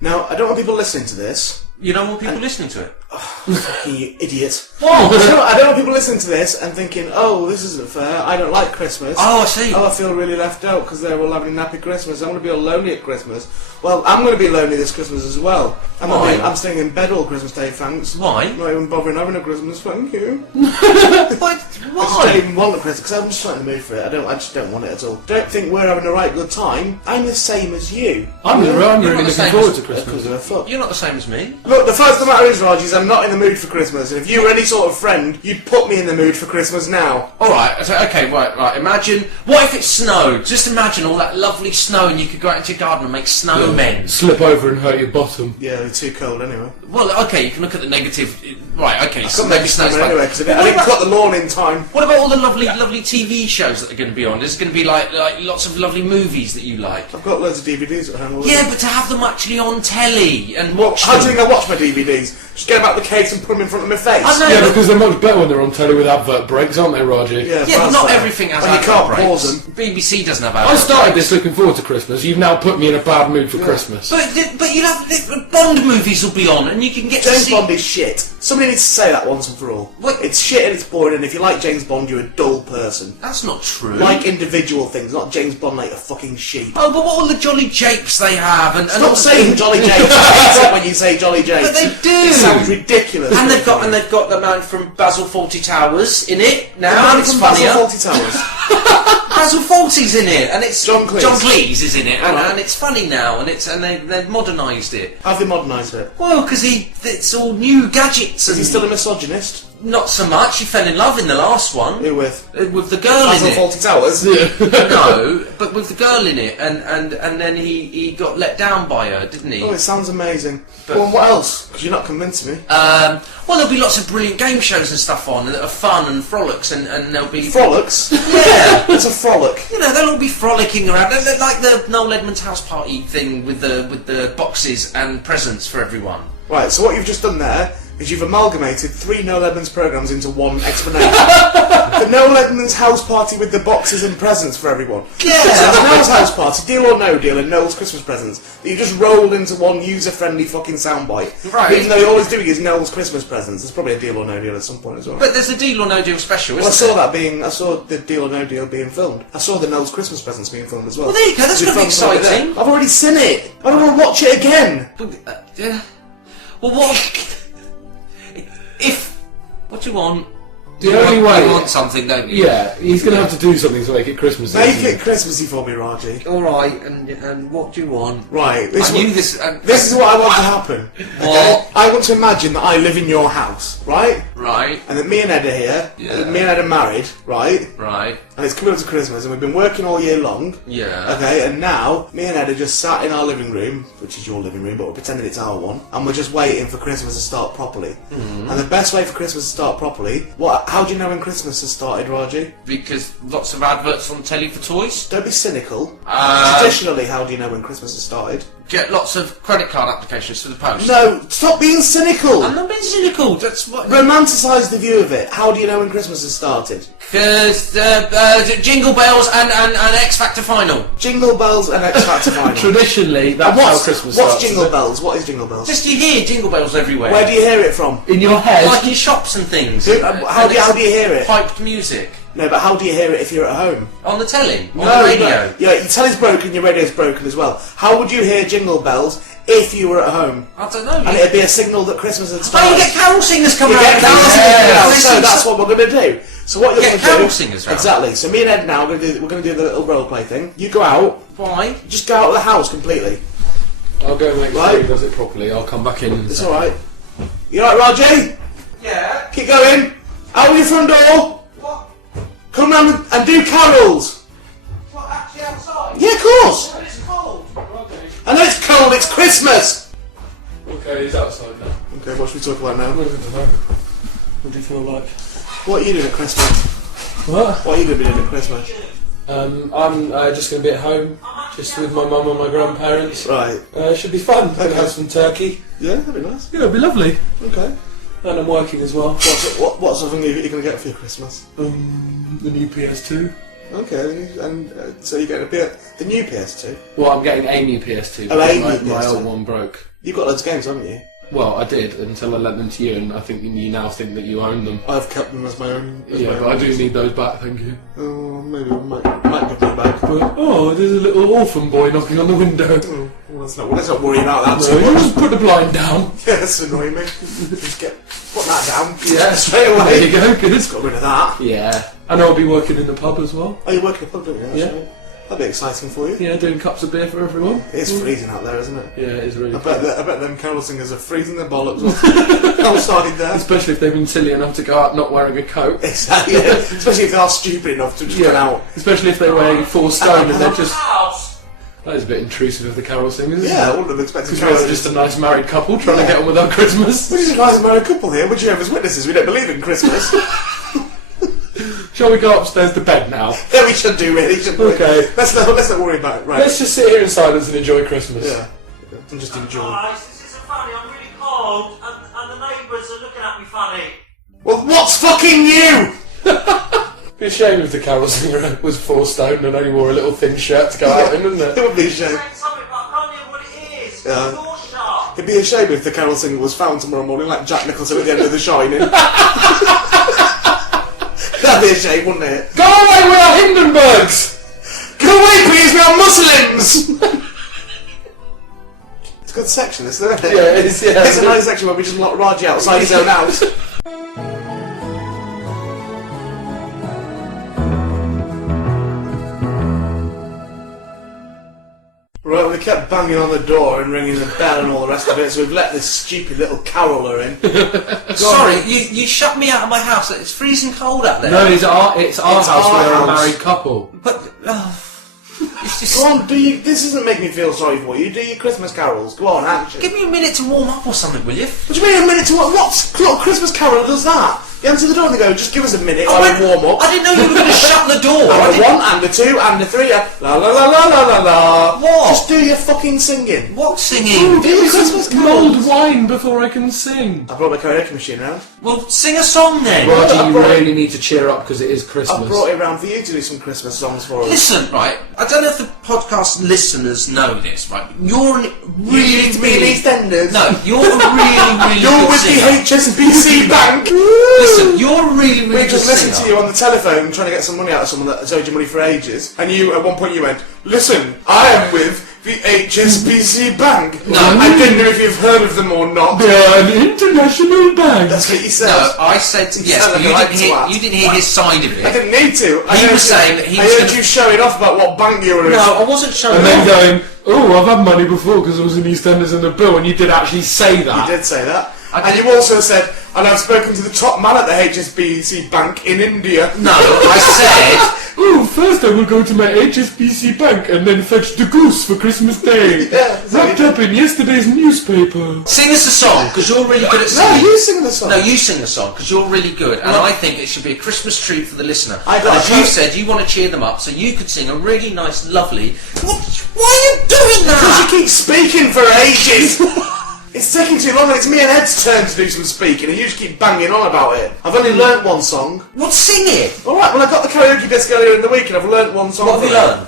Now, I don't want people listening to this. You don't want people listening to it? Fucking you idiot. What? I don't want people listening to this and thinking, oh, this isn't fair, I don't like Christmas. Oh, I see. Oh, I feel really left out because they're all having a nappy Christmas. I'm going to be all lonely at Christmas. Well, I'm going to be lonely this Christmas as well. Why? I'm staying in bed all Christmas Day, thanks. Why? I'm not even bothering having a Christmas, thank you. Why? I just don't even want a Christmas because I'm just not in the mood for it. I just don't want it at all. Don't think we're having a right good time. I'm the same as you. I'm You're really not the looking same forward as- to Because Christmas. of a fuck. You're not the same as me. Look, the fact of the matter is, Raj, is I'm not in the mood for Christmas, and if you were any sort of friend, you'd put me in the mood for Christmas now. Alright, so, okay, right. Imagine, what if it snowed? Just imagine all that lovely snow and you could go out into your garden and make snowmen. Slip over and hurt your bottom. Yeah, they're too cold anyway. Well, okay, you can look at the negative. Right, okay, so Couldn't maybe make snow's snowman fine. anyway, because I What didn't about- cut the lawn in time. What about all the lovely TV shows that are going to be on? There's going to be like lots of lovely movies that you like. I've got loads of DVDs at home already. Yeah, but to have them actually on telly and watch How do you them. think I watch my DVDs? Just get them out the case and put them in front of my face. I know. Yeah, because they're much better when they're on telly with advert breaks, aren't they, Roger? Yeah, but that's not fair. everything has When you advert can't breaks. pause them. BBC doesn't have I advert started breaks. this looking forward to Christmas. You've now put me in a bad mood for Christmas. But you'll have Bond movies will be on, and you can get to James see. Bond is shit. Somebody needs to say that once and for all. What? It's shit and it's boring, and if you like James Bond, you're a dull person. That's not true. Like individual things, not James Bond like a fucking sheep. Oh, but what all the jolly japes they have, and Stop saying Jolly Japes. I hate it when you say Jolly Japes. But they do. It sounds ridiculous. And they've got the man from Basil Fawlty Towers in it now, The man and it's from funnier. Basil Fawlty Towers. Basil Fawlty's in it, and it's John Cleese. John Cleese is in it, Right. and it's funny now, and they've modernised it. Have they modernised it? Well, because it's all new gadgets. Is he And still a misogynist? not so much. He fell in love in the last one. Who with? With the girl Basil in it. Fawlty Towers? No, but with the girl in it, and then he got let down by her, didn't he? Oh, it sounds amazing. But- Go on, what else? Because you're not convincing me. Well, there'll be lots of brilliant game shows and stuff on that are fun and frolics, and there'll be... Frolics? Yeah! It's a frolic. You know, they'll all be frolicking around, like the Noel Edmonds house party thing with the boxes and presents for everyone. Right, so what you've just done there is you've amalgamated 3 Noel Edmonds programmes into one explanation. The Noel Edmonds house party with the boxes and presents for everyone. Yeah. So it's Noel's house party, Deal or No Deal, and Noel's Christmas presents that you just rolled into one user-friendly fucking soundbite. Right. Even though all he's doing is Noel's Christmas presents. There's probably a Deal or No Deal at some point as well. But there's a Deal or No Deal special, Well, I isn't saw there? I saw the Deal or No Deal being filmed. I saw the Noel's Christmas presents being filmed as well. Well, there you go, that's They gonna be filmed something exciting. there. I've already seen it. I don't want to watch it again. Yeah. Well, what... What do you want? The only way... You want something, don't you? Yeah, he's going to have to do something to make it Christmas. Make it Christmassy for me, Raji. Alright, and what do you want? Right. I knew this... This is what I want to happen. What? I want to imagine that I live in your house, right? Right, And that me and Ed are here. Yeah. And that me and Ed are married, right? right, And it's coming up to Christmas, and we've been working all year long. yeah. Okay, and now me and Ed are just sat in our living room, which is your living room, but we're pretending it's our one, and we're just waiting for Christmas to start properly. Mm-hmm. And the best way for Christmas to start properly, how do you know when Christmas has started, Raji? Because lots of adverts on telly for toys. Don't be cynical. Uh, Traditionally, how do you know when Christmas has started? Get lots of credit card applications for the post. No, stop being cynical. I'm not being cynical, that's what... Romanticise the view of it. How do you know when Christmas has started? Because Jingle Bells and X Factor Final. Jingle Bells and X Factor Final. Traditionally, And that's how what's Christmas What's starts. Jingle isn't it? Bells? What is Jingle Bells? Just you hear Jingle Bells everywhere. Where do you hear it from? In your head. Like in shops and things. How do you hear it? Piped music. No, but how do you hear it if you're at home? On the telly. On the radio. No. Yeah, your telly's broken, your radio's broken as well. How would you hear Jingle Bells if you were at home? I don't know. And it'd be a signal that Christmas had Oh, started. you get carol singers coming You out. get carol singers now, so Christmas. that's what we're going to do. So what you're Get going to carol do? singers round. Exactly. So me and Ed now we're going to do the little role play thing. You go out, Why? just go out of the house completely. I'll go and make Right. sure he does it properly. I'll come back in. It's all right. You all right, Raji? Yeah. Keep going. Out of your front door. What? Come round and do carols. What? Actually outside? Yeah, of course. But it's cold. I know it's cold. It's Christmas. Okay, he's outside now. Okay, what should we talk about now? What do you feel like? What are you doing at Christmas? What? What are you going to be doing at Christmas? I'm just going to be at home, just with my mum and my grandparents. Right. Should be fun. Gonna Okay. have some turkey. Yeah, that'd be nice. Yeah, it'll be lovely. Okay. And I'm working as well. What sort of thing are you going to get for your Christmas? The new PS2. Okay, and so you're getting the new PS2. Well, I'm getting a new PS2 Oh, because a new my PS2. old one broke. You've got loads of games, haven't you? Well, I did until I lent them to you, and I think you now think that you own them. I've kept them as my own. As my Yeah, own but I do ones. need those back, thank you. Oh, maybe I might give them back. But, oh, there's a little orphan boy knocking on the window. Oh, well, let's not worry about that So too you much. just put the blind down. Yeah, that's annoying me. Just put that down. Yeah, straight away. There you go, good. Got rid of that. Yeah. And I'll be working in the pub as well. Oh, you're working a pub, don't you? That's Yeah. right. That'd be exciting for you. Yeah, doing cups of beer for everyone. It's freezing out there, isn't it? Yeah, it is really I cool. bet them carol singers are freezing their bollocks outside there. Especially if they've been silly enough to go out not wearing a coat. Exactly. Yeah. Especially if they are stupid enough to just get out. Especially if they're wearing 4 stone and they're just... House. That is a bit intrusive of the carol singers, isn't Yeah, I it? wouldn't have expected Because we're just a nice married couple trying to get on with our Christmas. We're just a nice married couple here. Would you have as witnesses? We don't believe in Christmas. Shall we go upstairs to bed now? Yeah, we should do really. Shouldn't we? Okay. Let's not worry about it. Right. Let's just sit here in silence and enjoy Christmas. Yeah. And just enjoy. Guys, this isn't funny. I'm really cold, and the neighbours are looking at me funny. Well, what's fucking you? It'd be a shame if the carol singer was 4 stone and only wore a little thin shirt to go out in, wouldn't It it? would be a shame. Saying something, but I can't hear what it is. Yeah. The door's shut. It'd be a shame if the carol singer was found tomorrow morning like Jack Nicholson at the end of The Shining. That'd be a shame, wouldn't it? Go away with our Hindenburgs! Go away, please, we are Muslims! It's a good section, isn't it? Yeah, it is, yeah. It's a nice section where we just lock Raji outside his own house. Right, we're kept banging on the door and ringing the bell and all the rest of it, so we've let this stupid little caroller in. Sorry, you shut me out of my house. It's freezing cold out there. No, it's our house. our We're a house. married couple. But it's just. Go on, this doesn't make me feel sorry for you. Do your Christmas carols. Go on, action. Give me a minute to warm up or something, will you? What do you mean a minute to what? What Christmas carol does that? You answer the door and they go, just give us a minute while we warm up. I didn't know you were going to shut the door. And a 1 and a 2 and a 3 la la la la la la la. What? Just do your fucking singing. What singing? Do your Christmas carols. Mulled wine before I can sing. I brought my karaoke machine round. Well, sing a song then. Roger, you really need to cheer up because it is Christmas. I brought it round for you to do some Christmas songs for us. Listen, right, I don't know if the podcast listeners know this, right, but you're a really, to be in EastEnders. No, you're a really You're good with singer. the HSBC Bank. Listen, you're a really We good just listened singer. to you on the telephone trying to get some money out of someone that has owed you money for ages, and you, at one point you went, listen, I am with the HSBC Bank. No. I didn't know if you've heard of them or not. They're an international bank. That's what you said. No, I said yes, sound but like a you didn't hear his side of I it. didn't need to. He was saying that he I was heard gonna- you showing off about what bank you were in. No, I wasn't showing And then off. going, oh, I've had money before because I was in EastEnders in the bill, and you did actually say that. You did say that. I And did. you also said, and I've spoken to the top man at the HSBC Bank in India. No, I said... Oh, first I will go to my HSBC bank and then fetch the goose for Christmas Day. Yeah, Wrapped up in yesterday's newspaper. Sing us a song, because you're really good at No, singing. you sing the song. No, you sing the song, because you're really good, and I think it should be a Christmas treat for the listener. I And got as a you try- said, you want to cheer them up, so you could sing a really nice, lovely... Why are you doing Because that? you keep speaking for ages. It's taking too long and it's me and Ed's turn to do some speaking and you just keep banging on about it. I've only learnt one song. What, sing it? Alright, well I got the karaoke disc earlier in the week and I've learnt one song. What have you learned?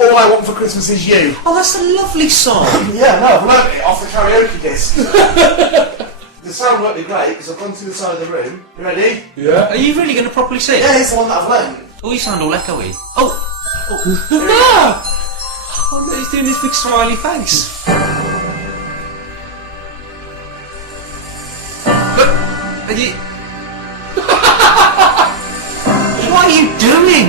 All I Want for Christmas Is You. Oh, that's a lovely song. Yeah, no, I've learnt it off the karaoke disc. The sound won't be great because I've gone to the side of the room. You ready? Yeah. Are you really going to properly sing? Yeah, it's the one that I've learnt. Oh, you sound all echoey. Oh, Ah! oh no, he's doing this big smiley face. But, are you... What are you doing?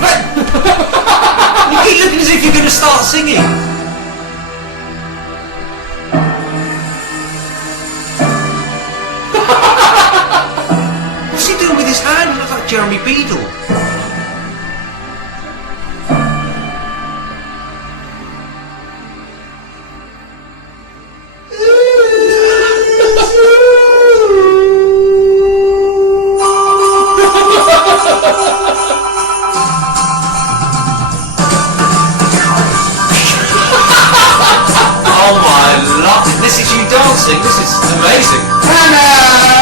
But, you keep looking as if you're going to start singing. What's he doing with his hand? He looks like Jeremy Beadle. Oh my lord, this is you dancing, this is amazing.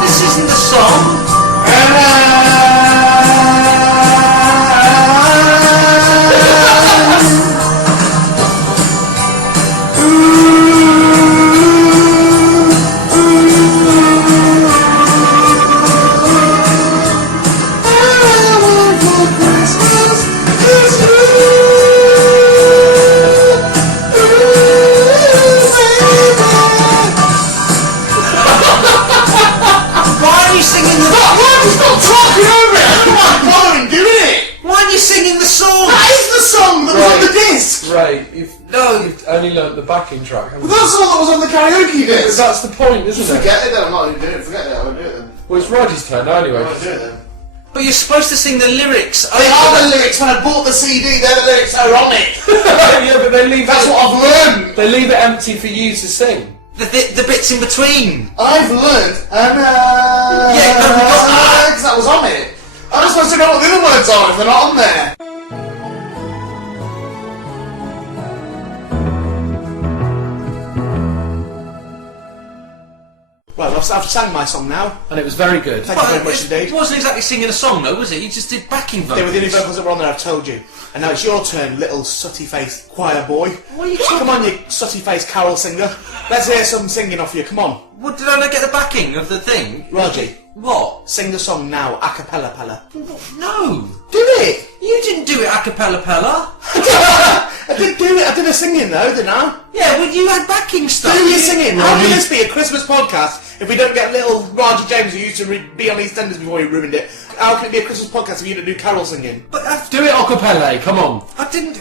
This isn't the song. Why are you singing the Stop talking over it! I don't like bothering doing it! Why are you singing the song? That is the song that was on the disc! Right, you've only learnt the backing track, haven't you? That's the one that was on the karaoke But disc! that's the point, isn't it? Forget it then, I'm not going to do it. Forget it, I won't do it then. Well, it's Roger's turn now anyway. I won't do it then. But you're supposed to sing the lyrics. They are the lyrics when I bought the CD, they're the lyrics that are on it! Yeah, but they leave That's what I've learned! They leave it empty for you to sing. The bits in between. I've learned, Yeah, no, we got that. because that was on it. I'm supposed to know what the other words are if they're not on there. Well, I've sang my song now. And it was very good. Thank you very much indeed. It wasn't exactly singing a song though, was it? You just did backing vocals. They were the only vocals that were on there, I've told you. And now it's your turn, little sooty-faced choir boy. What are you talking Come on, you sooty-faced carol singer. Let's hear some singing off you, come on. What, did I not get the backing of the thing? Rogie, What? sing the song now, a cappella pella. No. Do it! You didn't do it a cappella pella. I did do it. I did a singing though, didn't I? Yeah, well, you had backing stuff. Do your singing. How can this be a Christmas podcast if we don't get little Roger James who used to be on EastEnders before he ruined it? How can it be a Christmas podcast if you don't do carol singing? But Do it a cappella, come on. I didn't.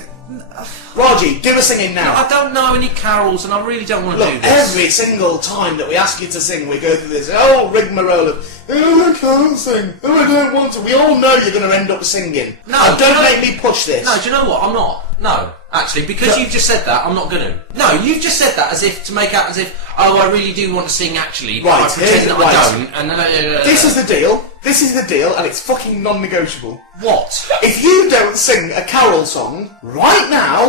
Raji, do a singing now. I don't know any carols, and I really don't want to do Look, this. every single time that we ask you to sing, we go through this rigmarole of, oh, I can't sing, oh, I don't want to. We all know you're going to end up singing. No, don't make me push this. No, do you know what? I'm not. No, actually, because you've just said that, I'm not going to. No, you've just said that as if to make out as if, oh, I really do want to sing actually, but I Right, pretend that right. I don't. And This is the deal. This is the deal, and it's fucking non-negotiable. what? If you don't sing a carol song right now,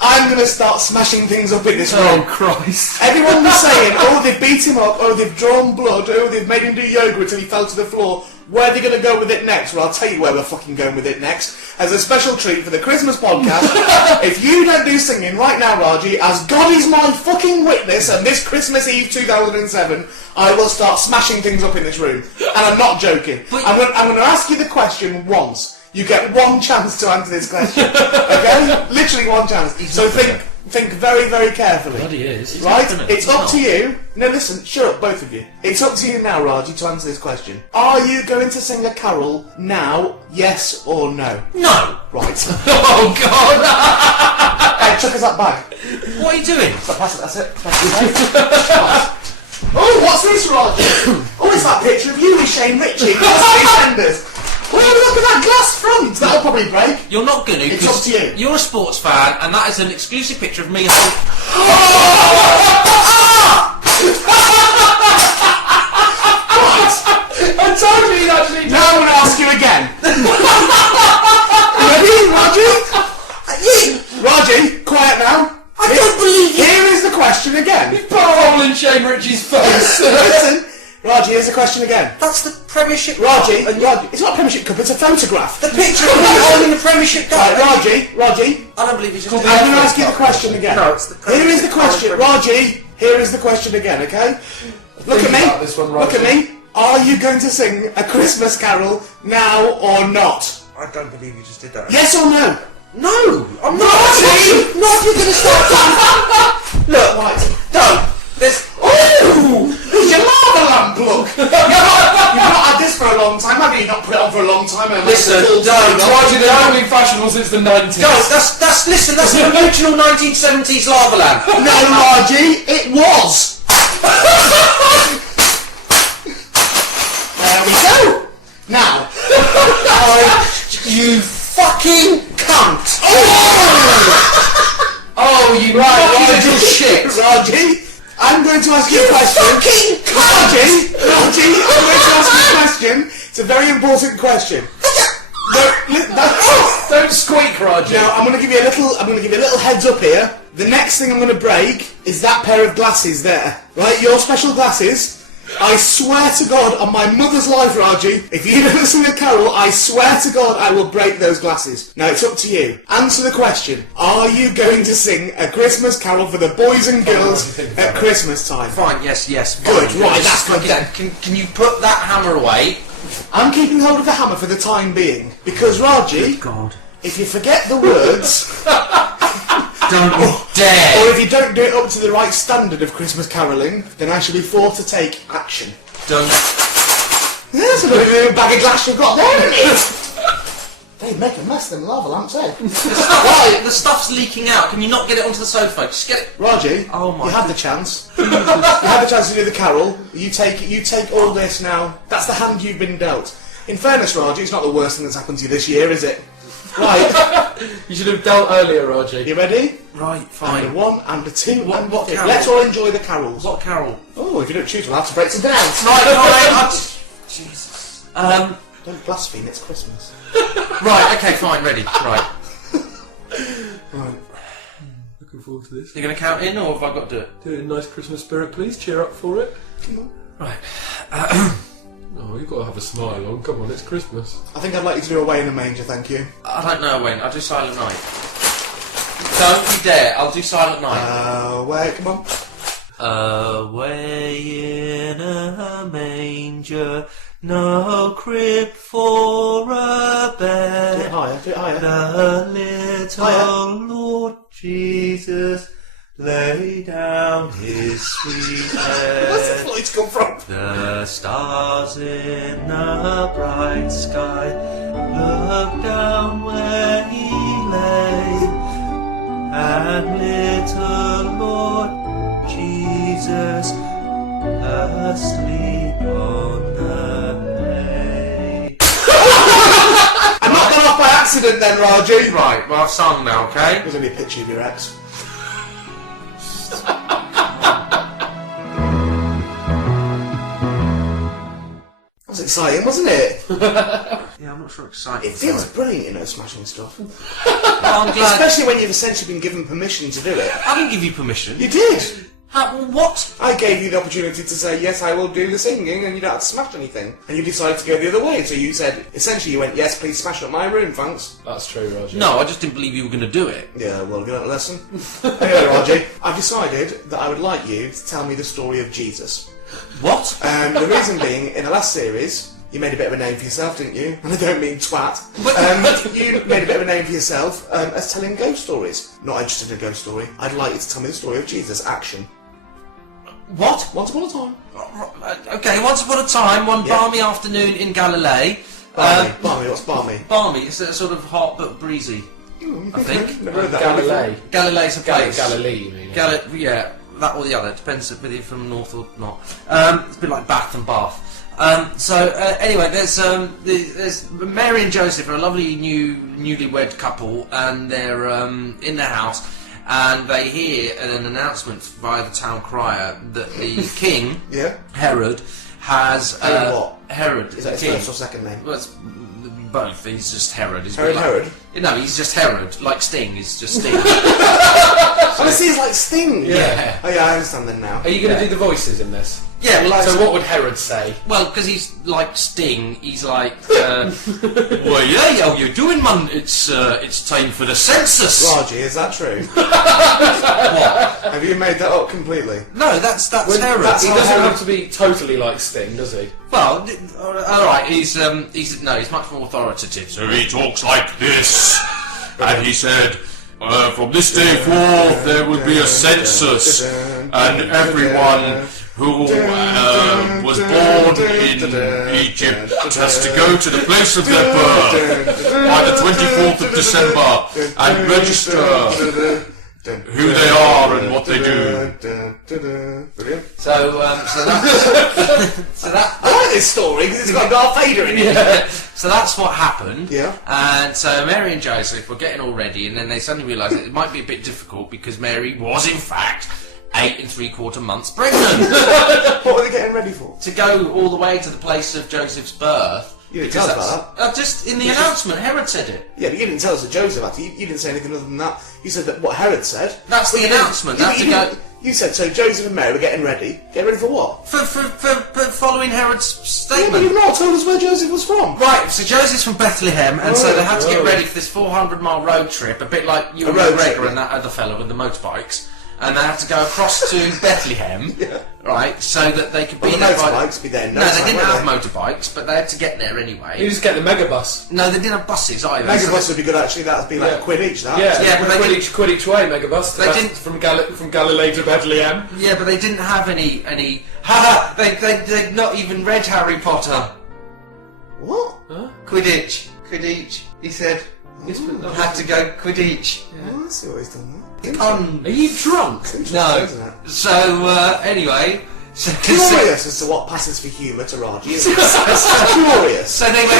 I'm going to start smashing things up in this room. Oh, Christ. Everyone was saying, oh, they've beat him up, oh, they've drawn blood, oh, they've made him do yoga until he fell to the floor. Where are they going to go with it next? Well, I'll tell you where we're fucking going with it next. As a special treat for the Christmas podcast, if you don't do singing right now, Raji, as God is my fucking witness, and this Christmas Eve 2007, I will start smashing things up in this room. And I'm not joking. I'm going to ask you the question once. You get one chance to answer this question. Okay? Literally one chance. So think very, very carefully. Bloody is. Right? It's up to you. No, listen, shut up, both of you. It's up to you now, Raji, to answer this question. Are you going to sing a carol now, yes or no? No! Right. Oh, God! Hey, chuck us that bag. What are you doing? Pass it, that's it. Right. Oh, what's this, Raji? Oh, it's that picture of you with Shane Ritchie. EastEnders. Oh, look at that glass front. That'll probably break. You're not going to. It's up to you. You're a sports fan, and that is an exclusive picture of me and... I told you you'd actually Now I'm going to ask you again. Ready, Raji? Raji, quiet now. I don't believe you! Here is the question again. put a hole in Shane Ritchie's face. Listen, Raji, here's the question again. That's the Premiership Raji, Cup, and Raji, it's not a Premiership Cup, it's a photograph. the picture of me holding the Premiership Cup. Right, Raji, I don't believe you just I'm did going to that. ask you the question again. No, it's the Here is the Premiership question, Cup. Raji. Here is the question again, okay? Look at Think about me. this one, Look at Raji. me. Are you going to sing a Christmas carol now or not? I don't believe you just did that. Yes or no? No! I'm not! Raji! Not if you're going to start Look, Right. don't! There's... Ooh! There's your lava lamp, look! You've not had this for a long time, have you? You've not put it on for a long time. And Listen, it's all don't. turned on. Raji, they've not been fashionable since the 90s. No, that's listen, that's an original 1970s lava lamp. No, Raji, it was! There we go! Now, You fucking cunt! Oh, you Little shit! Raji, I'm going to ask you a question. fucking cunt! Raji, I'm going to ask you a question. It's a very important question. Don't squeak, Raji. Now, I'm going to give you a little heads up here. The next thing I'm going to break is that pair of glasses there. Right, your special glasses. I swear to God, on my mother's life, Raji, if you don't sing a carol, I swear to God I will break those glasses. Now, it's up to you. Answer the question. Are you going to sing a Christmas carol for the boys and girls at Christmas time? Fine, yes. Good, fine. right, Just that's good fucking- then. Can you put that hammer away? I'm keeping hold of the hammer for the time being. Because, Raji, God. if you forget the words, Don't you or dare! if you don't do it up to the right standard of Christmas caroling, then I shall be forced to take action. Don't... There's a little bag of glass you've got there, isn't it? They make a mess, them lava lamps, eh? Why? The stuff's leaking out. Can you not get it onto the sofa? Just get it... Raji, Oh my you had the chance. You had the chance to do the carol. You take all this now. That's the hand you've been dealt. In fairness, Raji, it's not the worst thing that's happened to you this year, is it? Right, You should have dealt earlier, Raji. you ready? Right, And fine. a one, and a two, What- and what a three. carol? Let's all enjoy the carols. What carol? Oh, if you don't choose, we'll have to break some down. Right, Jesus. Don't blaspheme, it's Christmas. Right, okay, fine, ready. Right. Right. Looking forward to this. You going to count in, or have I got to do it? Do it in nice Christmas spirit, please. Cheer up for it. Right. Oh, you've got to have a smile on. Come on, it's Christmas. I think I'd like you to do Away in a Manger, thank you. I don't know when. I'll do Silent Night. Don't you dare. I'll do Silent Night. Away, come on. Away in a manger, no crib for a Do it bed. higher, do it higher. The little Lord Jesus lay down his sweet head. Where's the flight come from? The stars in the bright sky looked down where he lay, and little Lord Jesus asleep on the hay. I'm not gone off by accident then, Raji. Right, well I've sung now, okay? There's only a picture of your ex. That was exciting, wasn't it? Yeah, I'm not sure excited. It feels brilliant, smashing stuff. I'm glad. Especially when you've essentially been given permission to do it. I didn't give you permission. You did! What? I gave you the opportunity to say, yes, I will do the singing, and you don't have to smash anything. And you decided to go the other way, so you said, essentially you went, yes, please smash up my room, thanks. That's true, Roger. No, I just didn't believe you were going to do it. Yeah, well, have you learnt a lesson? Anyway, Raji, I've decided that I would like you to tell me the story of Jesus. What? The reason being, in the last series, you made a bit of a name for yourself, didn't you? And I don't mean twat. You made a bit of a name for yourself as telling ghost stories. Not interested in a ghost story. I'd like you to tell me the story of Jesus. Action. What? Once upon a time. Okay, once upon a time, one balmy afternoon in Galilee. Barmy, what's barmy? Balmy, it's sort of hot but breezy. I think. Never heard that Galilee. Galilee's a place. Galilee, you mean? Yeah, that or the other. It depends whether you're from north or not. It's a bit like Bath and Bath. Anyway, there's Mary and Joseph are a lovely newlywed couple, and they're in their house, and they hear an announcement via the town crier that the king, Herod, has what? Herod Is that his king. first or second name? Well, it's both. He's just Herod. He's Herod, like, Herod? No, he's just Herod. Like Sting, he's just Sting. Honestly, it's like Sting. Yeah. Oh yeah, I understand then now. Are you going to do the voices in this? Yeah, well, So what would Herod say? well, because he's like Sting, he's like, well, yeah, how you doing, man? It's time for the census. Raji, is that true? What? Have you made that up completely? No, that's Herod. He doesn't have to be totally like Sting, does he? Well, all right. He's much more authoritative. So he talks like this, and he said, from this day forth there will be a census, and everyone who was born in Egypt has to go to the place of their birth by the 24th of December and register who they are and what they do. Brilliant. So that I like this story because it's got Darth Vader in it. So that's what happened. Yeah. And so Mary and Joseph were getting all ready, and then they suddenly realised that it might be a bit difficult because Mary was in fact 8 3/4 months pregnant. What were they getting ready for? To go all the way to the place of Joseph's birth. You didn't tell us that. Just in the announcement, Herod said it. Yeah, but you didn't tell us that Joseph had to. You didn't say anything other than that. You said that what Herod said. That's the announcement. Yeah, That's but to you go You said so. Joseph and Mary were getting ready. Get ready for what? for following Herod's Yeah, but statement. you've not told us where Joseph was from. Right, so Joseph's from Bethlehem, and so they had to get Right. ready for this 400-mile road trip, a bit like you A and road McGregor trip. and that other fellow with the motorbikes. And they had to go across to Bethlehem, right, so that they could be Well, the there. motorbikes be there in no No, time, they didn't won't have they? motorbikes, but they had to get there anyway. You just get the megabus. No, they didn't have buses either. Megabus would be good actually. That'd be like a quid each. That. Yeah, Yeah, but they quid each way, megabus. They That's didn't- from Galilee to Bethlehem. Yeah, but they didn't have any. Haha! They'd not even read Harry Potter. What? Quidditch. He said. Had to go Quidditch. Oh, I see what he's done there. Are you drunk? No. Isn't it? So anyway. So Curious as to what passes for humour to Raji. Isn't it? Curious. So they were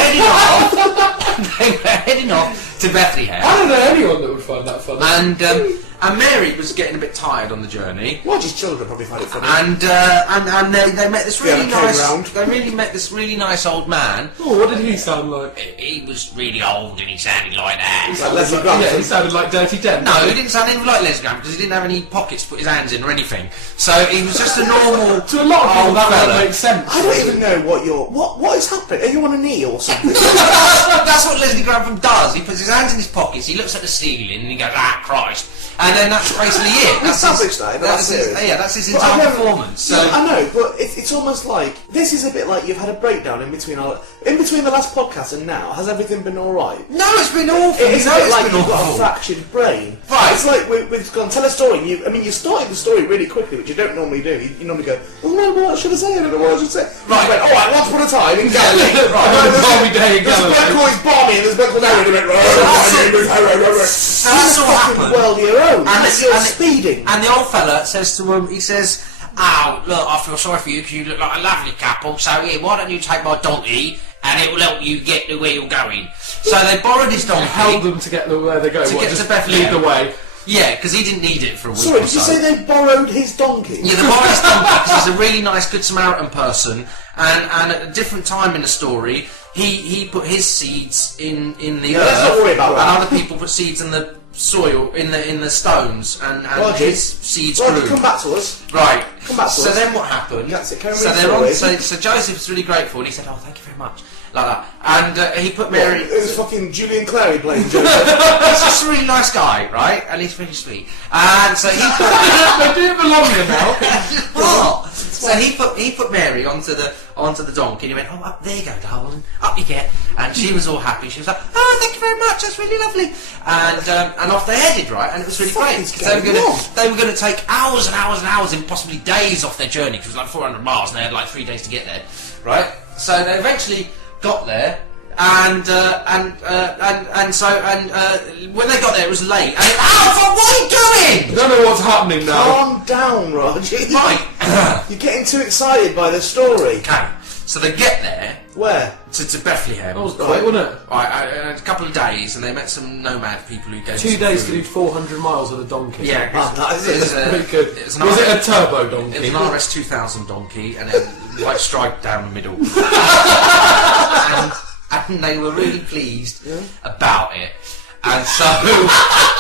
heading off to Bethlehem. I don't know anyone that would find that funny. And Mary was getting a bit tired on the journey. Raji's children probably find it funny. And they met this really haven't came nice. round. They really met this really nice old man. Oh, what did he sound like? He was really old and he sounded like that. Like Leslie Grant. Yeah, he sounded like Dirty Dent. No, he didn't sound anything like Les Graham because he didn't have any pockets to put his hands in or anything. So he was just a normal. To a lot of people, old that fella. would make sense. I don't even know what is happening. Are you on a knee or something? That's what Leslie Grantham does. He puts his hands in his pockets, he looks at the ceiling and he goes, ah, Christ. And then that's basically it. We established that in the last series. That's his But I entire don't- performance. So Yeah, I know, but it's almost like this is a bit like you've had a breakdown in between the last podcast and now. Has everything been all right? no, it's been awful. It is a No, bit it's like been you've got a awful. fractured brain. Right. It's like we've gone tell a story. You started the story really quickly, which you don't normally do. You normally go, oh no, what should I say? I don't know what I should say. Right. You went, all right, once upon a time in Galilee. Right, balmy day in There's a Galilee. bloke called Barney and there's a bloke called Aaron. That's all happened. World of your own. And You're and speeding. And the old fella says to him, he says, "Oh, look, I feel sorry for you because you look like a lovely couple. So yeah, why don't you take my donkey and it will help you get to where you're going." So they borrowed his donkey. Help them to get where they go. To get just to Bethlehem. lead the way. Yeah, because he didn't need it for a week Sorry, or did you so. say they borrowed his donkey? Yeah, the borrowed his donkey because he's a really nice Good Samaritan person, and at a different time in the story, he put his seeds in the earth, let's not worry about that. and other people put seeds in the soil, in the stones, and Roger. his seeds Roger, grew. come back to us. Right. Come back to so us. then what happened? That's it, carry on So with they're the on. story. So Joseph was really grateful, and he said, "Oh, thank you very much," like that. And he put Mary. It was fucking Julian Clary playing Joseph. He's just a really nice guy, right? And he's really sweet. And so he put. They do belong here now. What? So he put Mary onto the donkey, and he went, "Oh, up there you go, darling, up you get." And she was all happy. She was like, "Oh, thank you very much. That's really lovely." And off they headed, right? And it was really What great is because going they were going to take hours and hours and hours, and possibly days off their journey because it was like 400 miles, and they had like 3 days to get there, right? So they eventually got there. And when they got there, it was late. And Alpha, what are you doing? I don't know what's happening now. Calm down, Roger. Right. You're getting too excited by the story. Okay. So they get there Where? to Bethlehem. That was quick, wasn't it? Right, a couple of days, and they met some nomad people who gave 2 some days to food. do 400 miles with a donkey. Yeah, that is it was Pretty good. it was an Was RS it a turbo It donkey? was an RS 2000 donkey, and then white stripe down the middle. and they were really pleased about it. And so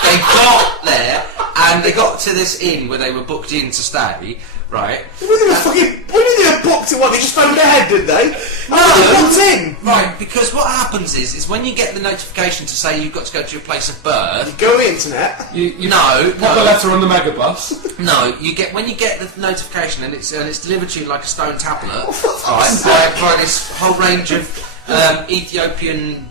they got there, and they got to this inn where they were booked in to stay, right? They were booked in what? They just found their head, did they? No, they booked in. Right, because what happens is when you get the notification to say you've got to go to your place of birth, Go on the internet. You no, pop the letter on the megabus. No, when you get the notification and it's delivered to you like a stone tablet, right, by this whole range of Ethiopian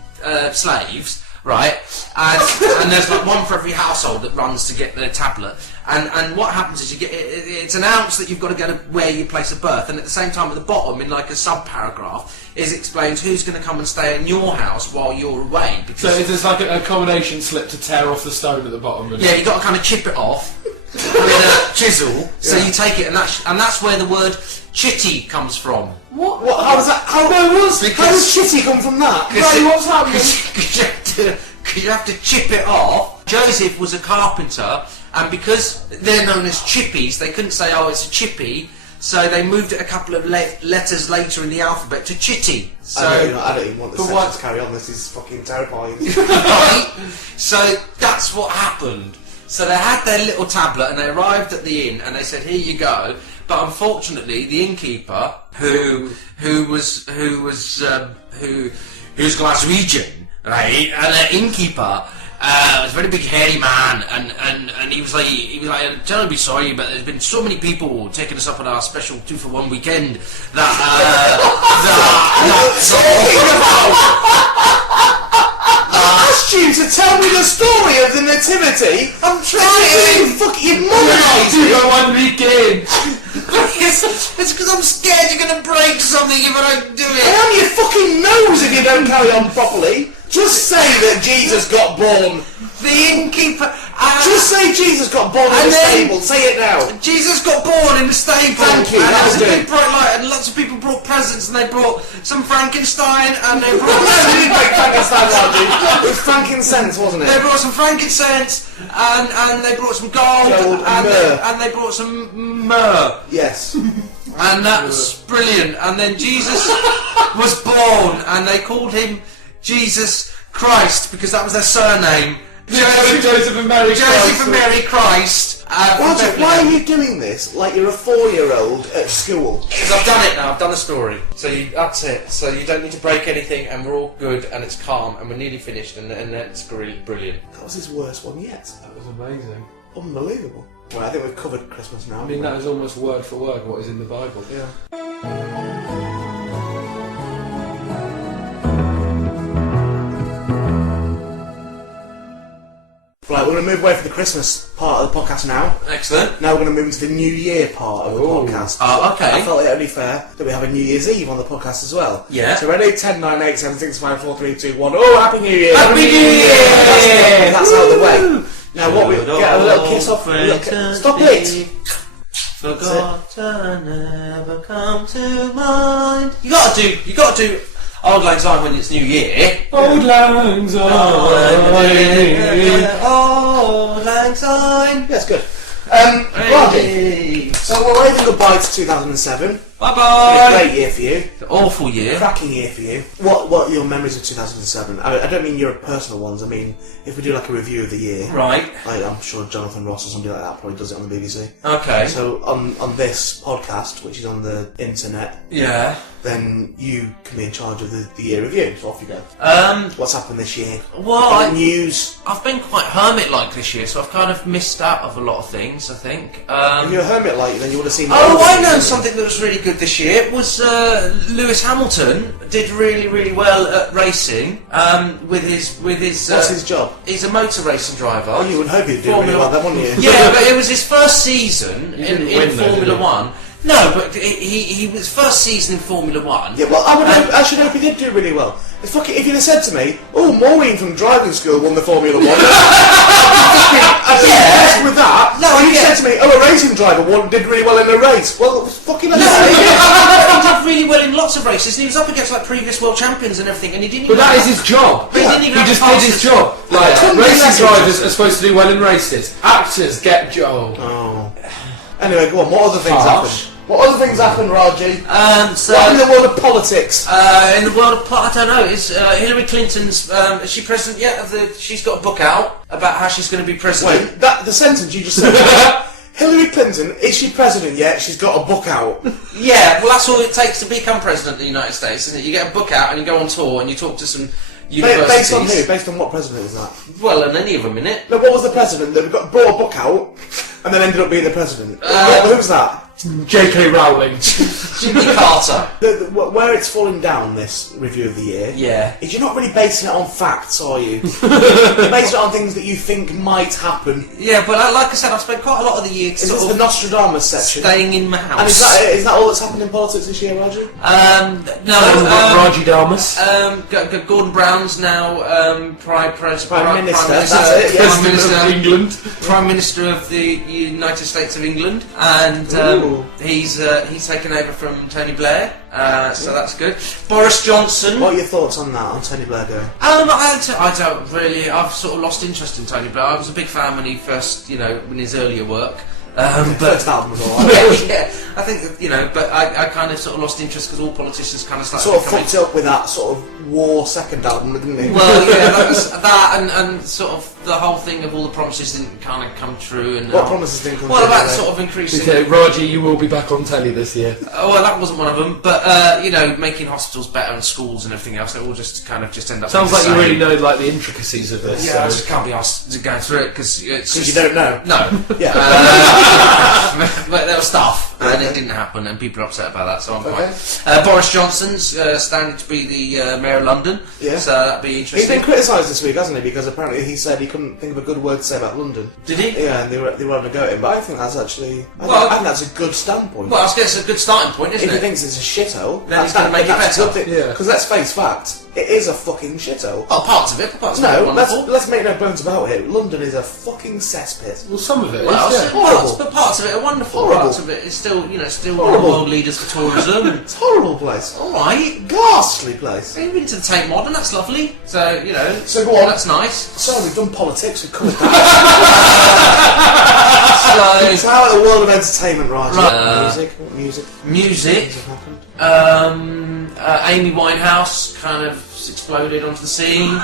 slaves, right, and there's like one for every household that runs to get the tablet, and what happens is you get it's announced that you've got to go to where your place of birth, and at the same time at the bottom in like a sub-paragraph is explains who's going to come and stay in your house while you're away. So Because there's like a combination slip to tear off the stone at the bottom. yeah, you got to kind of chip it off with a chisel. So you take it, and that's where the word chitty comes from. What? How does that? How does shitty come from that? Right, what's happening? Because you have to chip it off. Joseph was a carpenter, and because they're known as chippies, they couldn't say, "Oh, it's a chippy." So they moved it a couple of letters later in the alphabet to chitty. So I don't even want the But sentence what- to carry on. This is fucking terrifying. right? So that's what happened. So they had their little tablet and they arrived at the inn and they said, "Here you go." But unfortunately, the innkeeper, who's Glaswegian, right, and the innkeeper was a very big hairy man, and he was like, "I'm terribly sorry, but there's been so many people taking us up on our special 2-for-1 weekend I asked you to tell me the story of the nativity. I'm trying. You've modernised it. 2-for-1 weekend. It's because I'm scared you're going to break something if I don't do I it." am your fucking nose if you don't carry on properly. Just say that Jesus got born. The innkeeper. Just say Jesus got born in And the then- stable. Say it now. Jesus got born in the stable. Thank you, And that there was was a good. big bright light, and lots of people brought presents, and they brought some Frankenstein, and they brought You didn't make Frankenstein, Margie. It was frankincense, wasn't they it? brought some frankincense, and they brought some gold, Gold and and myrrh. they brought some myrrh, Yes. and that was brilliant. And then Jesus was born, and they called him Jesus Christ because that was their surname. Joseph and Mary Joseph Christ. and Mary Christ. from Roger, why are Bethlehem. you doing this like you're a 4-year-old at school? Because I've done it now, I've done the story. So that's it. So you don't need to break anything, and we're all good, and it's calm, and we're nearly finished, and that's brilliant. That was his worst one yet. That was amazing. Unbelievable. Well, I think we've covered Christmas now. I mean, that is almost word for word what is in the Bible. Yeah. Right, we're going to move away from the Christmas part of the podcast now. Excellent. Now we're going to move into the New Year part of the podcast. Oh, okay. I felt it only fair that we have a New Year's Eve on the podcast as well. Yeah. So ready? 10, 9, 8, 7, 6, 5, 4, 3, 2, 1. Oh, Happy New Year! Happy New Year! That's out of the way. Now what we get a little kiss off. Stop it! Forgotten, never come to mind. You gotta do Old Lang Syne when it's New Year. Old Lang Syne. Old Lang Syne. That's good. Roger, so we're waving goodbye to 2007. Bye It's been a bye. great year for you. Awful year. Cracking year for you. What are your memories of 2007? I don't mean your personal ones. I mean, if we do like a review of the year, Right. like I'm sure Jonathan Ross or somebody like that probably does it on the BBC. Okay. So on this podcast, which is on the internet, Yeah. then you can be in charge of the year review. So off you go. What's happened this year? Well, Any news? I've been quite hermit-like this year, so I've kind of missed out of a lot of things, I think. If you're a hermit like, then you would have seen. Oh, I know something that was really good this year. Was Lewis Hamilton did really, really well at racing with his. What's his job? He's a motor racing driver. Oh, you would hope he'd do really well then, wouldn't you? Yeah, but it was his first season in win though, Formula did he? 1. No, but he was first season in Formula 1. Yeah, well, I should hope he did do really well. If you'd have said to me, "Oh, Maureen from driving school won the Formula 1," I'd be impressed with that. No, you yeah. said to me, "Oh, a racing driver did really well in a race." Well, fucking No, he did really well in lots of races, and he was up against like previous world champions and everything, and he didn't. But even that have- is his job. But he didn't even He have just the did his fastest- job. Like, couldn't be racing less drivers are supposed to do well in races. Actors get job. Oh. Anyway, go on. What other things Harsh. happened? What other things happened, Raji? So What in the world of politics? in the world of I don't know. Is Hillary Clinton's? Is she president yet? She's got a book out about how she's going to be president. Wait, the sentence you just said. Hillary Clinton, is she president yet? She's got a book out. Yeah, well, that's all it takes to become president of the United States, isn't it? You get a book out and you go on tour and you talk to some universities. Based on who? Based on what president was that? Well, and any of them in it. No, what was the president that brought a book out and then ended up being the president? Who was that? J.K. Rowling. Jimmy Carter. Where it's falling down, this review of the year, Yeah. is you're not really basing it on facts, are you? You're basing it on things that you think might happen. Yeah, but like I said, I've spent quite a lot of the year Is sort this of the Nostradamus section? staying in my house. And is that all that's happened in politics this year, Roger? No. Raji Damas. Gordon Brown's now Prime Minister. That's it, yes. Prime Minister of England. Prime Minister of the United States of England, and he's taken over from Tony Blair, so that's good. Boris Johnson. What are your thoughts on that, on Tony Blair going? I don't really. I've sort of lost interest in Tony Blair. I was a big fan when he first, in his earlier work. But First album was alright. yeah, I think but I kind of sort of lost interest because all politicians kind of started Sort of becoming- fucked up with that sort of war second album, didn't he? Well, yeah, that and sort of the whole thing of all the promises didn't kind of come true. And What promises didn't come Well, true, about did they? sort of increasing. Okay, Raji, you will be back on telly this year. Well, that wasn't one of them, but making hospitals better and schools and everything else. It all just end up. Sounds being like the you same. really know like the intricacies of this. Yeah, I so. just can't be asked to go through it because it's Because just you don't know. No. Yeah. But there was stuff, and it didn't happen, and people are upset about that, so I'm fine. Boris Johnson's standing to be the Mayor of London, Yeah. so that'd be He's interesting. been criticised this week, hasn't he? Because apparently he said he couldn't think of a good word to say about London. Did he? Yeah, and they were having a go at him. But I think that's actually, I Well- think that's a good standpoint. Well, I guess it's a good starting point, isn't if he it? thinks it's a shithole, Then he's gonna make it better. Yeah. Because let's face fact, it is a fucking shithole. Well, parts of it, but parts of it are No, wonderful. let's make no bones about it. London is a fucking cesspit. Well, some of it. Well, is, yeah. parts of it are wonderful. Horrible. Parts of it is still, still one of Horrible. the world leaders for tourism. It's a horrible place. All right. Ghastly place. We've been to the Tate Modern, that's lovely. So, So go on. that's nice. So we've done politics, we've covered that. So, So how about the world of entertainment, Raj? Right. Music? What music? music. Things have happened. Amy Winehouse kind of exploded onto the scene.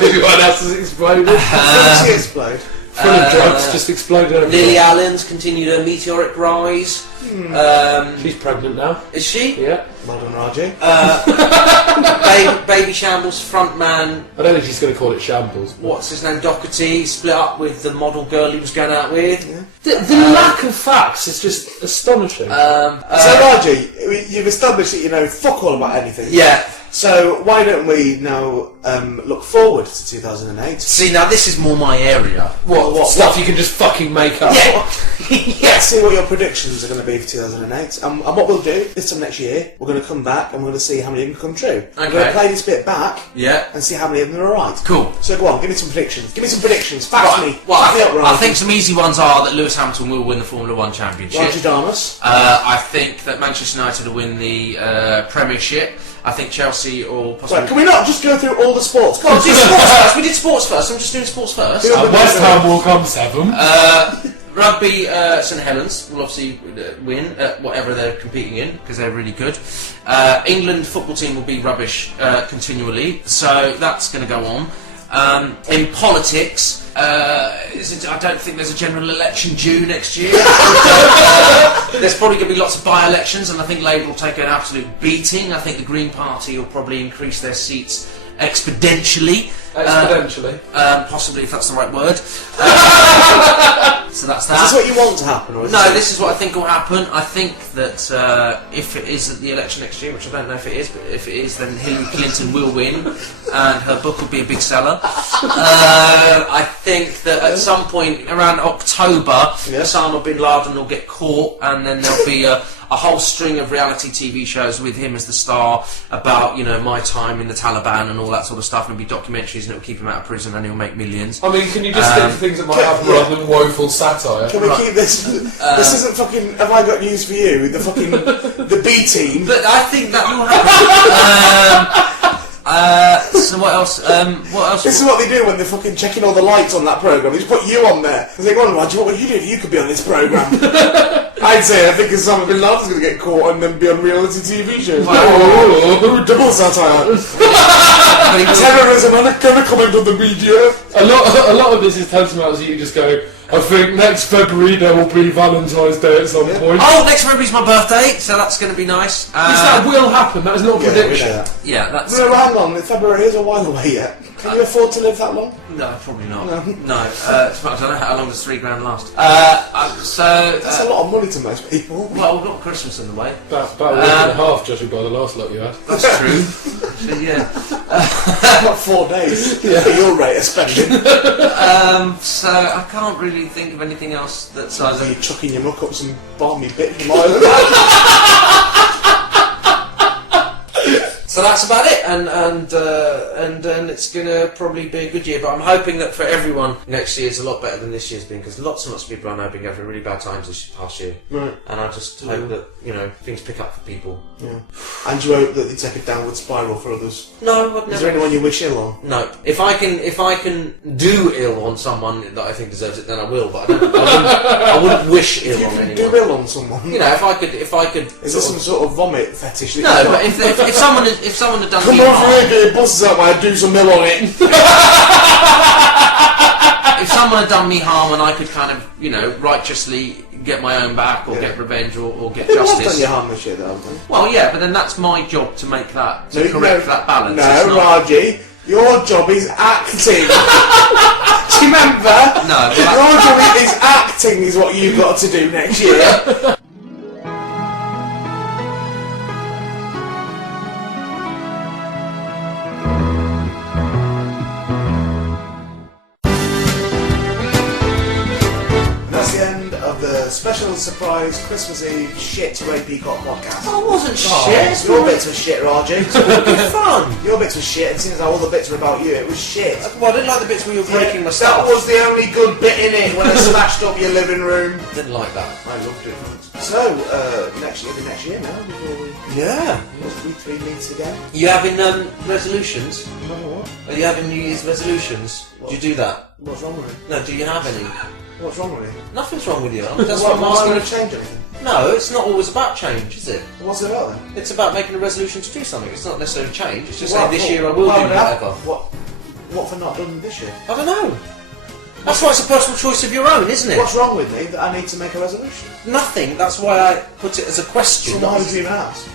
Maybe one else has exploded. Did she explode? Full of drugs, just exploded everywhere. Lily Allen's continued her meteoric rise. She's pregnant now. Is she? Yeah. Well done, Raji. Baby Shambles frontman, I don't think she's going to call it shambles. what's his name, Doherty, split up with the model girl he was going out with. The lack of facts is just astonishing. So, Raji, you've established that you know fuck all about anything. Yeah. So, why don't we now look forward to 2008? See, now this is more my area. What stuff you can just fucking make up? Yeah. Let's see what your predictions are going to be for 2008. And what we'll do this time next year, we're going to come back and we're going to see how many of them come true. We're going to play this bit back and see how many of them are right. Cool. So go on, give me some predictions. Give me some predictions. Fact me. Well, Back me up, I Raji. think some easy ones are that Lewis Hamilton will win the Formula 1 Championship. Raji Darmus. I think that Manchester United will win the Premiership. I think Chelsea or possibly... Right, can we not just go through all the sports? Come on, do sports first. We did sports first. I'm just doing sports first. West Ham will come 7. Rugby, St Helens will obviously win whatever they're competing in because they're really good. England football team will be rubbish continually, so that's going to go on. In politics, I don't think there's a general election due next year. There's probably going to be lots of by-elections, and I think Labour will take an absolute beating. I think the Green Party will probably increase their seats exponentially. Possibly, if that's the right word. So that's that. Is this what you want to happen? Or is No, this is what I think will happen. I think that if it is at the election next year, which I don't know if it is, but if it is, then Hillary Clinton will win, and her book will be a big seller. I think that at some point around October, Osama bin Laden will get caught, and then there'll be a whole string of reality TV shows with him as the star about, you know, my time in the Taliban and all that sort of stuff, and it'll be documentaries, and it'll keep him out of prison, and he'll make millions. I mean, can you just think of things that might happen rather than woeful satire? Can we keep this? This isn't fucking. Have I got news for you? The fucking the B team. But I think that will happen. So what else? What else? This is what they do when they're fucking checking all the lights on that programme. They just put you on there. They go, Roger, what would you do if you could be on this programme? I'd say I think Osama bin Laden's going to get caught and then be on reality TV shows. Double satire. Terrorism and going to comment on the media. A lot of this is tantamount to you just go, I think next February there will be Valentine's Day at some point. Oh, next February's my birthday, so that's going to be nice. That will happen, that is not a prediction. We know that. Yeah, that's... No, hang on, February is a while away yet. Can you afford to live that long? No, probably not. No. I don't know how long does $3,000 last. That's a lot of money to most people. Well, we've got Christmas in the way. About a week and a half, judging by the last lot you had. That's true. Actually, yeah. About 4 days. For your rate of spending. So I can't really think of anything else that's either... You're chucking your muck up some balmy bit from Ireland. So that's about it, and it's gonna probably be a good year. But I'm hoping that for everyone, next year is a lot better than this year's been, because lots and lots of people I know have been going through really bad times this past year. Right. And I just hope that, you know, things pick up for people. Yeah. And you hope that they take a downward spiral for others. No, I'd never. Is there anyone you wish ill on? No. If I can do ill on someone that I think deserves it, then I will. But I wouldn't wish ill on anyone. Do ill on someone. You know, if I could. Is this some sort of vomit fetish? No, but if someone had done Come me over harm, here, get your bosses out, man, do some ill on it. if someone had done me harm and I could kind of, you know, righteously get my own back or get revenge or get People have done justice. you harm this shit, though, haven't they? Well, yeah, but then that's my job to make that, to correct that balance. It's No, not- Raji, your job is acting. Do you remember? No, Your job is acting is what you've got to do next year. That's the end of the special surprise Christmas Eve shit Ray Peacock podcast. I wasn't shit. Your bits were shit, Raji. Good fun. Your bits were shit, and seeing as how all the bits were about you, it was shit. Well, I didn't like the bits where you were breaking my That stuff. was the only good bit in it when I smashed up your living room. Didn't like that. I loved it. So, next year now, before we three meet again. You having resolutions? No, what? Are you having New Year's resolutions? Do you do that? What's wrong with it? No, do you have any? What's wrong with it? Nothing's wrong with you. That's Why what I'm asking. would it change anything? No, it's not always about change, is it? What's it about then? It's about making a resolution to do something. It's not necessarily change. It's just What- saying this year I will what do would happen? whatever. What for not done this year? I don't know. That's why it's a personal choice of your own, isn't it? What's wrong with me that I need to make a resolution? Nothing. That's why I put it as a question. So why would you even ask?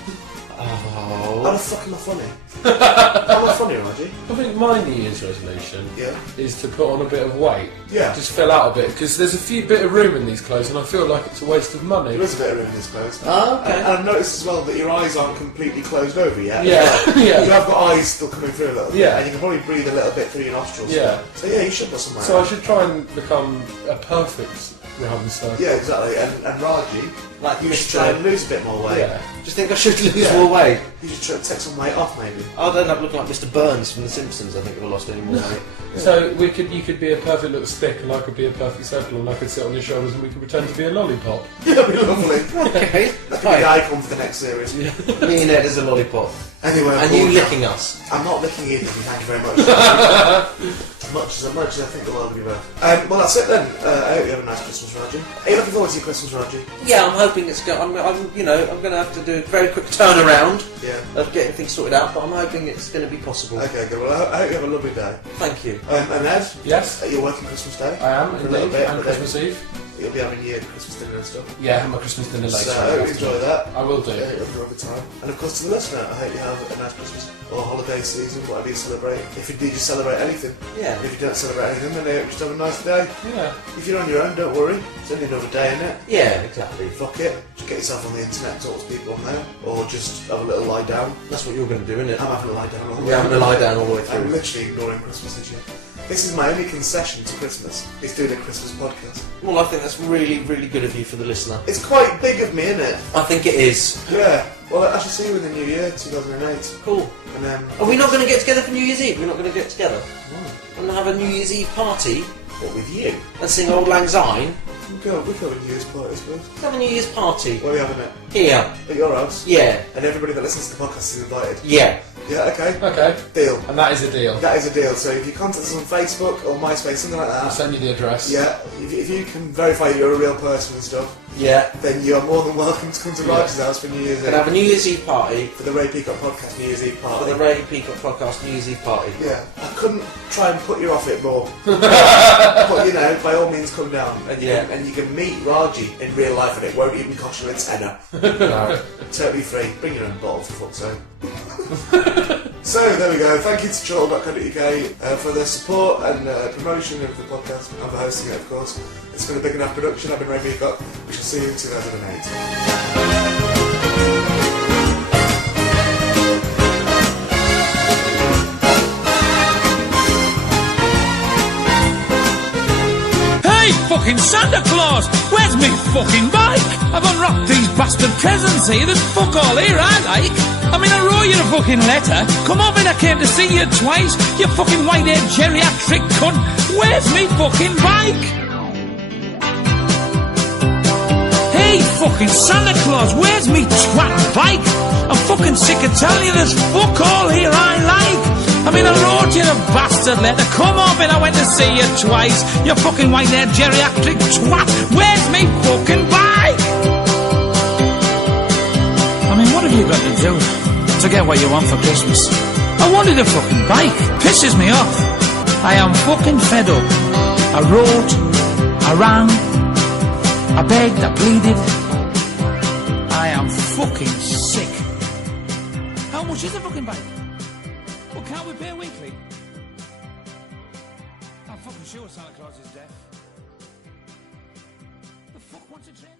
Oh. How the fuck am I funny? How am I funny, Raji? I think my New Year's resolution Yeah. is to put on a bit of weight. Yeah. Just fill out a bit, because there's a bit of room in these clothes, and I feel like it's a waste of money. There is a bit of room in this clothes. Oh, okay. And I've noticed as well that your eyes aren't completely closed over yet. Yeah, You yeah. have got eyes still coming through a little bit. Yeah. And you can probably breathe a little bit through your nostrils. Yeah. So yeah, you should put some weight So I on. should try and become a perfect round circle. Yeah, exactly. And Raji, Like you should try and lose a bit more weight. Yeah. Do you think I should lose Yeah. more weight? You should try to take some weight off, maybe. I'd end up looking like Mr. Burns from The Simpsons, I think, if I lost any more weight. So you could be a perfect little stick, and I could be a perfect circle, and I could sit on your shoulders, and we could pretend to be a lollipop. That'd be lovely. Okay. That'd be the icon for the next series. Me and Ed as a lollipop. Anyway, And you licking us. I'm not licking either. Thank you very much. as much as I think the world will be worth. Well, that's it then. I hope you have a nice Christmas, Raji. Are you looking forward to your Christmas, Raji? Yeah, I'm hoping it's going. I'm going to have to do a very quick turnaround Yeah. of getting things sorted out, but I'm hoping it's going to be possible. Okay, good. Well, I hope you have a lovely day. Thank you. And Ed, Yes, you're working Christmas Day? I am, For a little indeed, bit, and but then Christmas Eve. You'll be having your Christmas dinner and stuff. Yeah, have my Christmas dinner later. So I hope you enjoy that. I will do. Yeah, you'll have a lovely time. And of course to the listener, I hope you have a nice Christmas or holiday season, whatever you celebrate. If indeed you celebrate anything. Yeah. If you don't celebrate anything, then I hope you just have a nice day. Yeah. If you're on your own, don't worry. It's only another day, innit? Yeah, exactly. Fuck it. Just get yourself on the internet, talk to people on there, or just have a little lie down. That's what you're going to do, isn't it? I'm having a lie down all the way. You're having to lie down all the way I'm through. literally ignoring Christmas this year. This is my only concession to Christmas, is doing a Christmas podcast. Well, I think that's really, really good of you for the listener. It's quite big of me, isn't it? I think it is. Yeah. Well, I shall see you in the new year, 2008. Cool. And then... Are we not going to get together for New Year's Eve? We're not going to get together? And have a New Year's Eve party What, with you? and sing Old Lang Syne? We go to New Year's party, I suppose. Have a New Year's party. Where are we having it? Here. At your house? Yeah. And everybody that listens to the podcast is invited? Yeah. Yeah, okay. Okay. Deal. And that is a deal. That is a deal. So if you contact us on Facebook or MySpace, something like I'll that, send you the address. yeah, if you can verify you're a real person and stuff, Yeah. then you are more than welcome to come to Raji's house for New Year's We're going to have Eve. a New Year's Eve party For the Ray Peacock Podcast New Year's Eve for party. the Ray Peacock Podcast New Year's Eve party. Yeah, I couldn't try and put you off it more. But you know, by all means come down and you can meet Raji in real life and it won't even cost you a tenner. No. Totally free. Bring your own bottle for fuck's sake. So there we go. Thank you to chortle.co.uk for the support and promotion of the podcast and for hosting it, of course. It's been a big enough production. I've been Ray Peacock. We shall see you in 2008. Hey, fucking Santa Claus! Where's me fucking bike? I've unwrapped these bastard presents here. There's fuck all here I like. I mean, I wrote you a fucking letter. Come over, I came to see you twice. You fucking white-haired geriatric cunt. Where's me fucking bike? Hey, fucking Santa Claus, where's me twat bike? I'm fucking sick of telling you there's fuck all here I like. I mean, I wrote you a bastard letter. Come on, and I went to see you twice. You fucking white-haired geriatric twat. Where's me fucking bike? I mean, what have you got to do to get what you want for Christmas? I wanted a fucking bike. Pisses me off. I am fucking fed up. I wrote, I rang, I begged, I pleaded. I am fucking sick. How much is a fucking bike? Well, can't we pay weekly? I'm fucking sure Santa Claus is deaf. The fuck wants a train?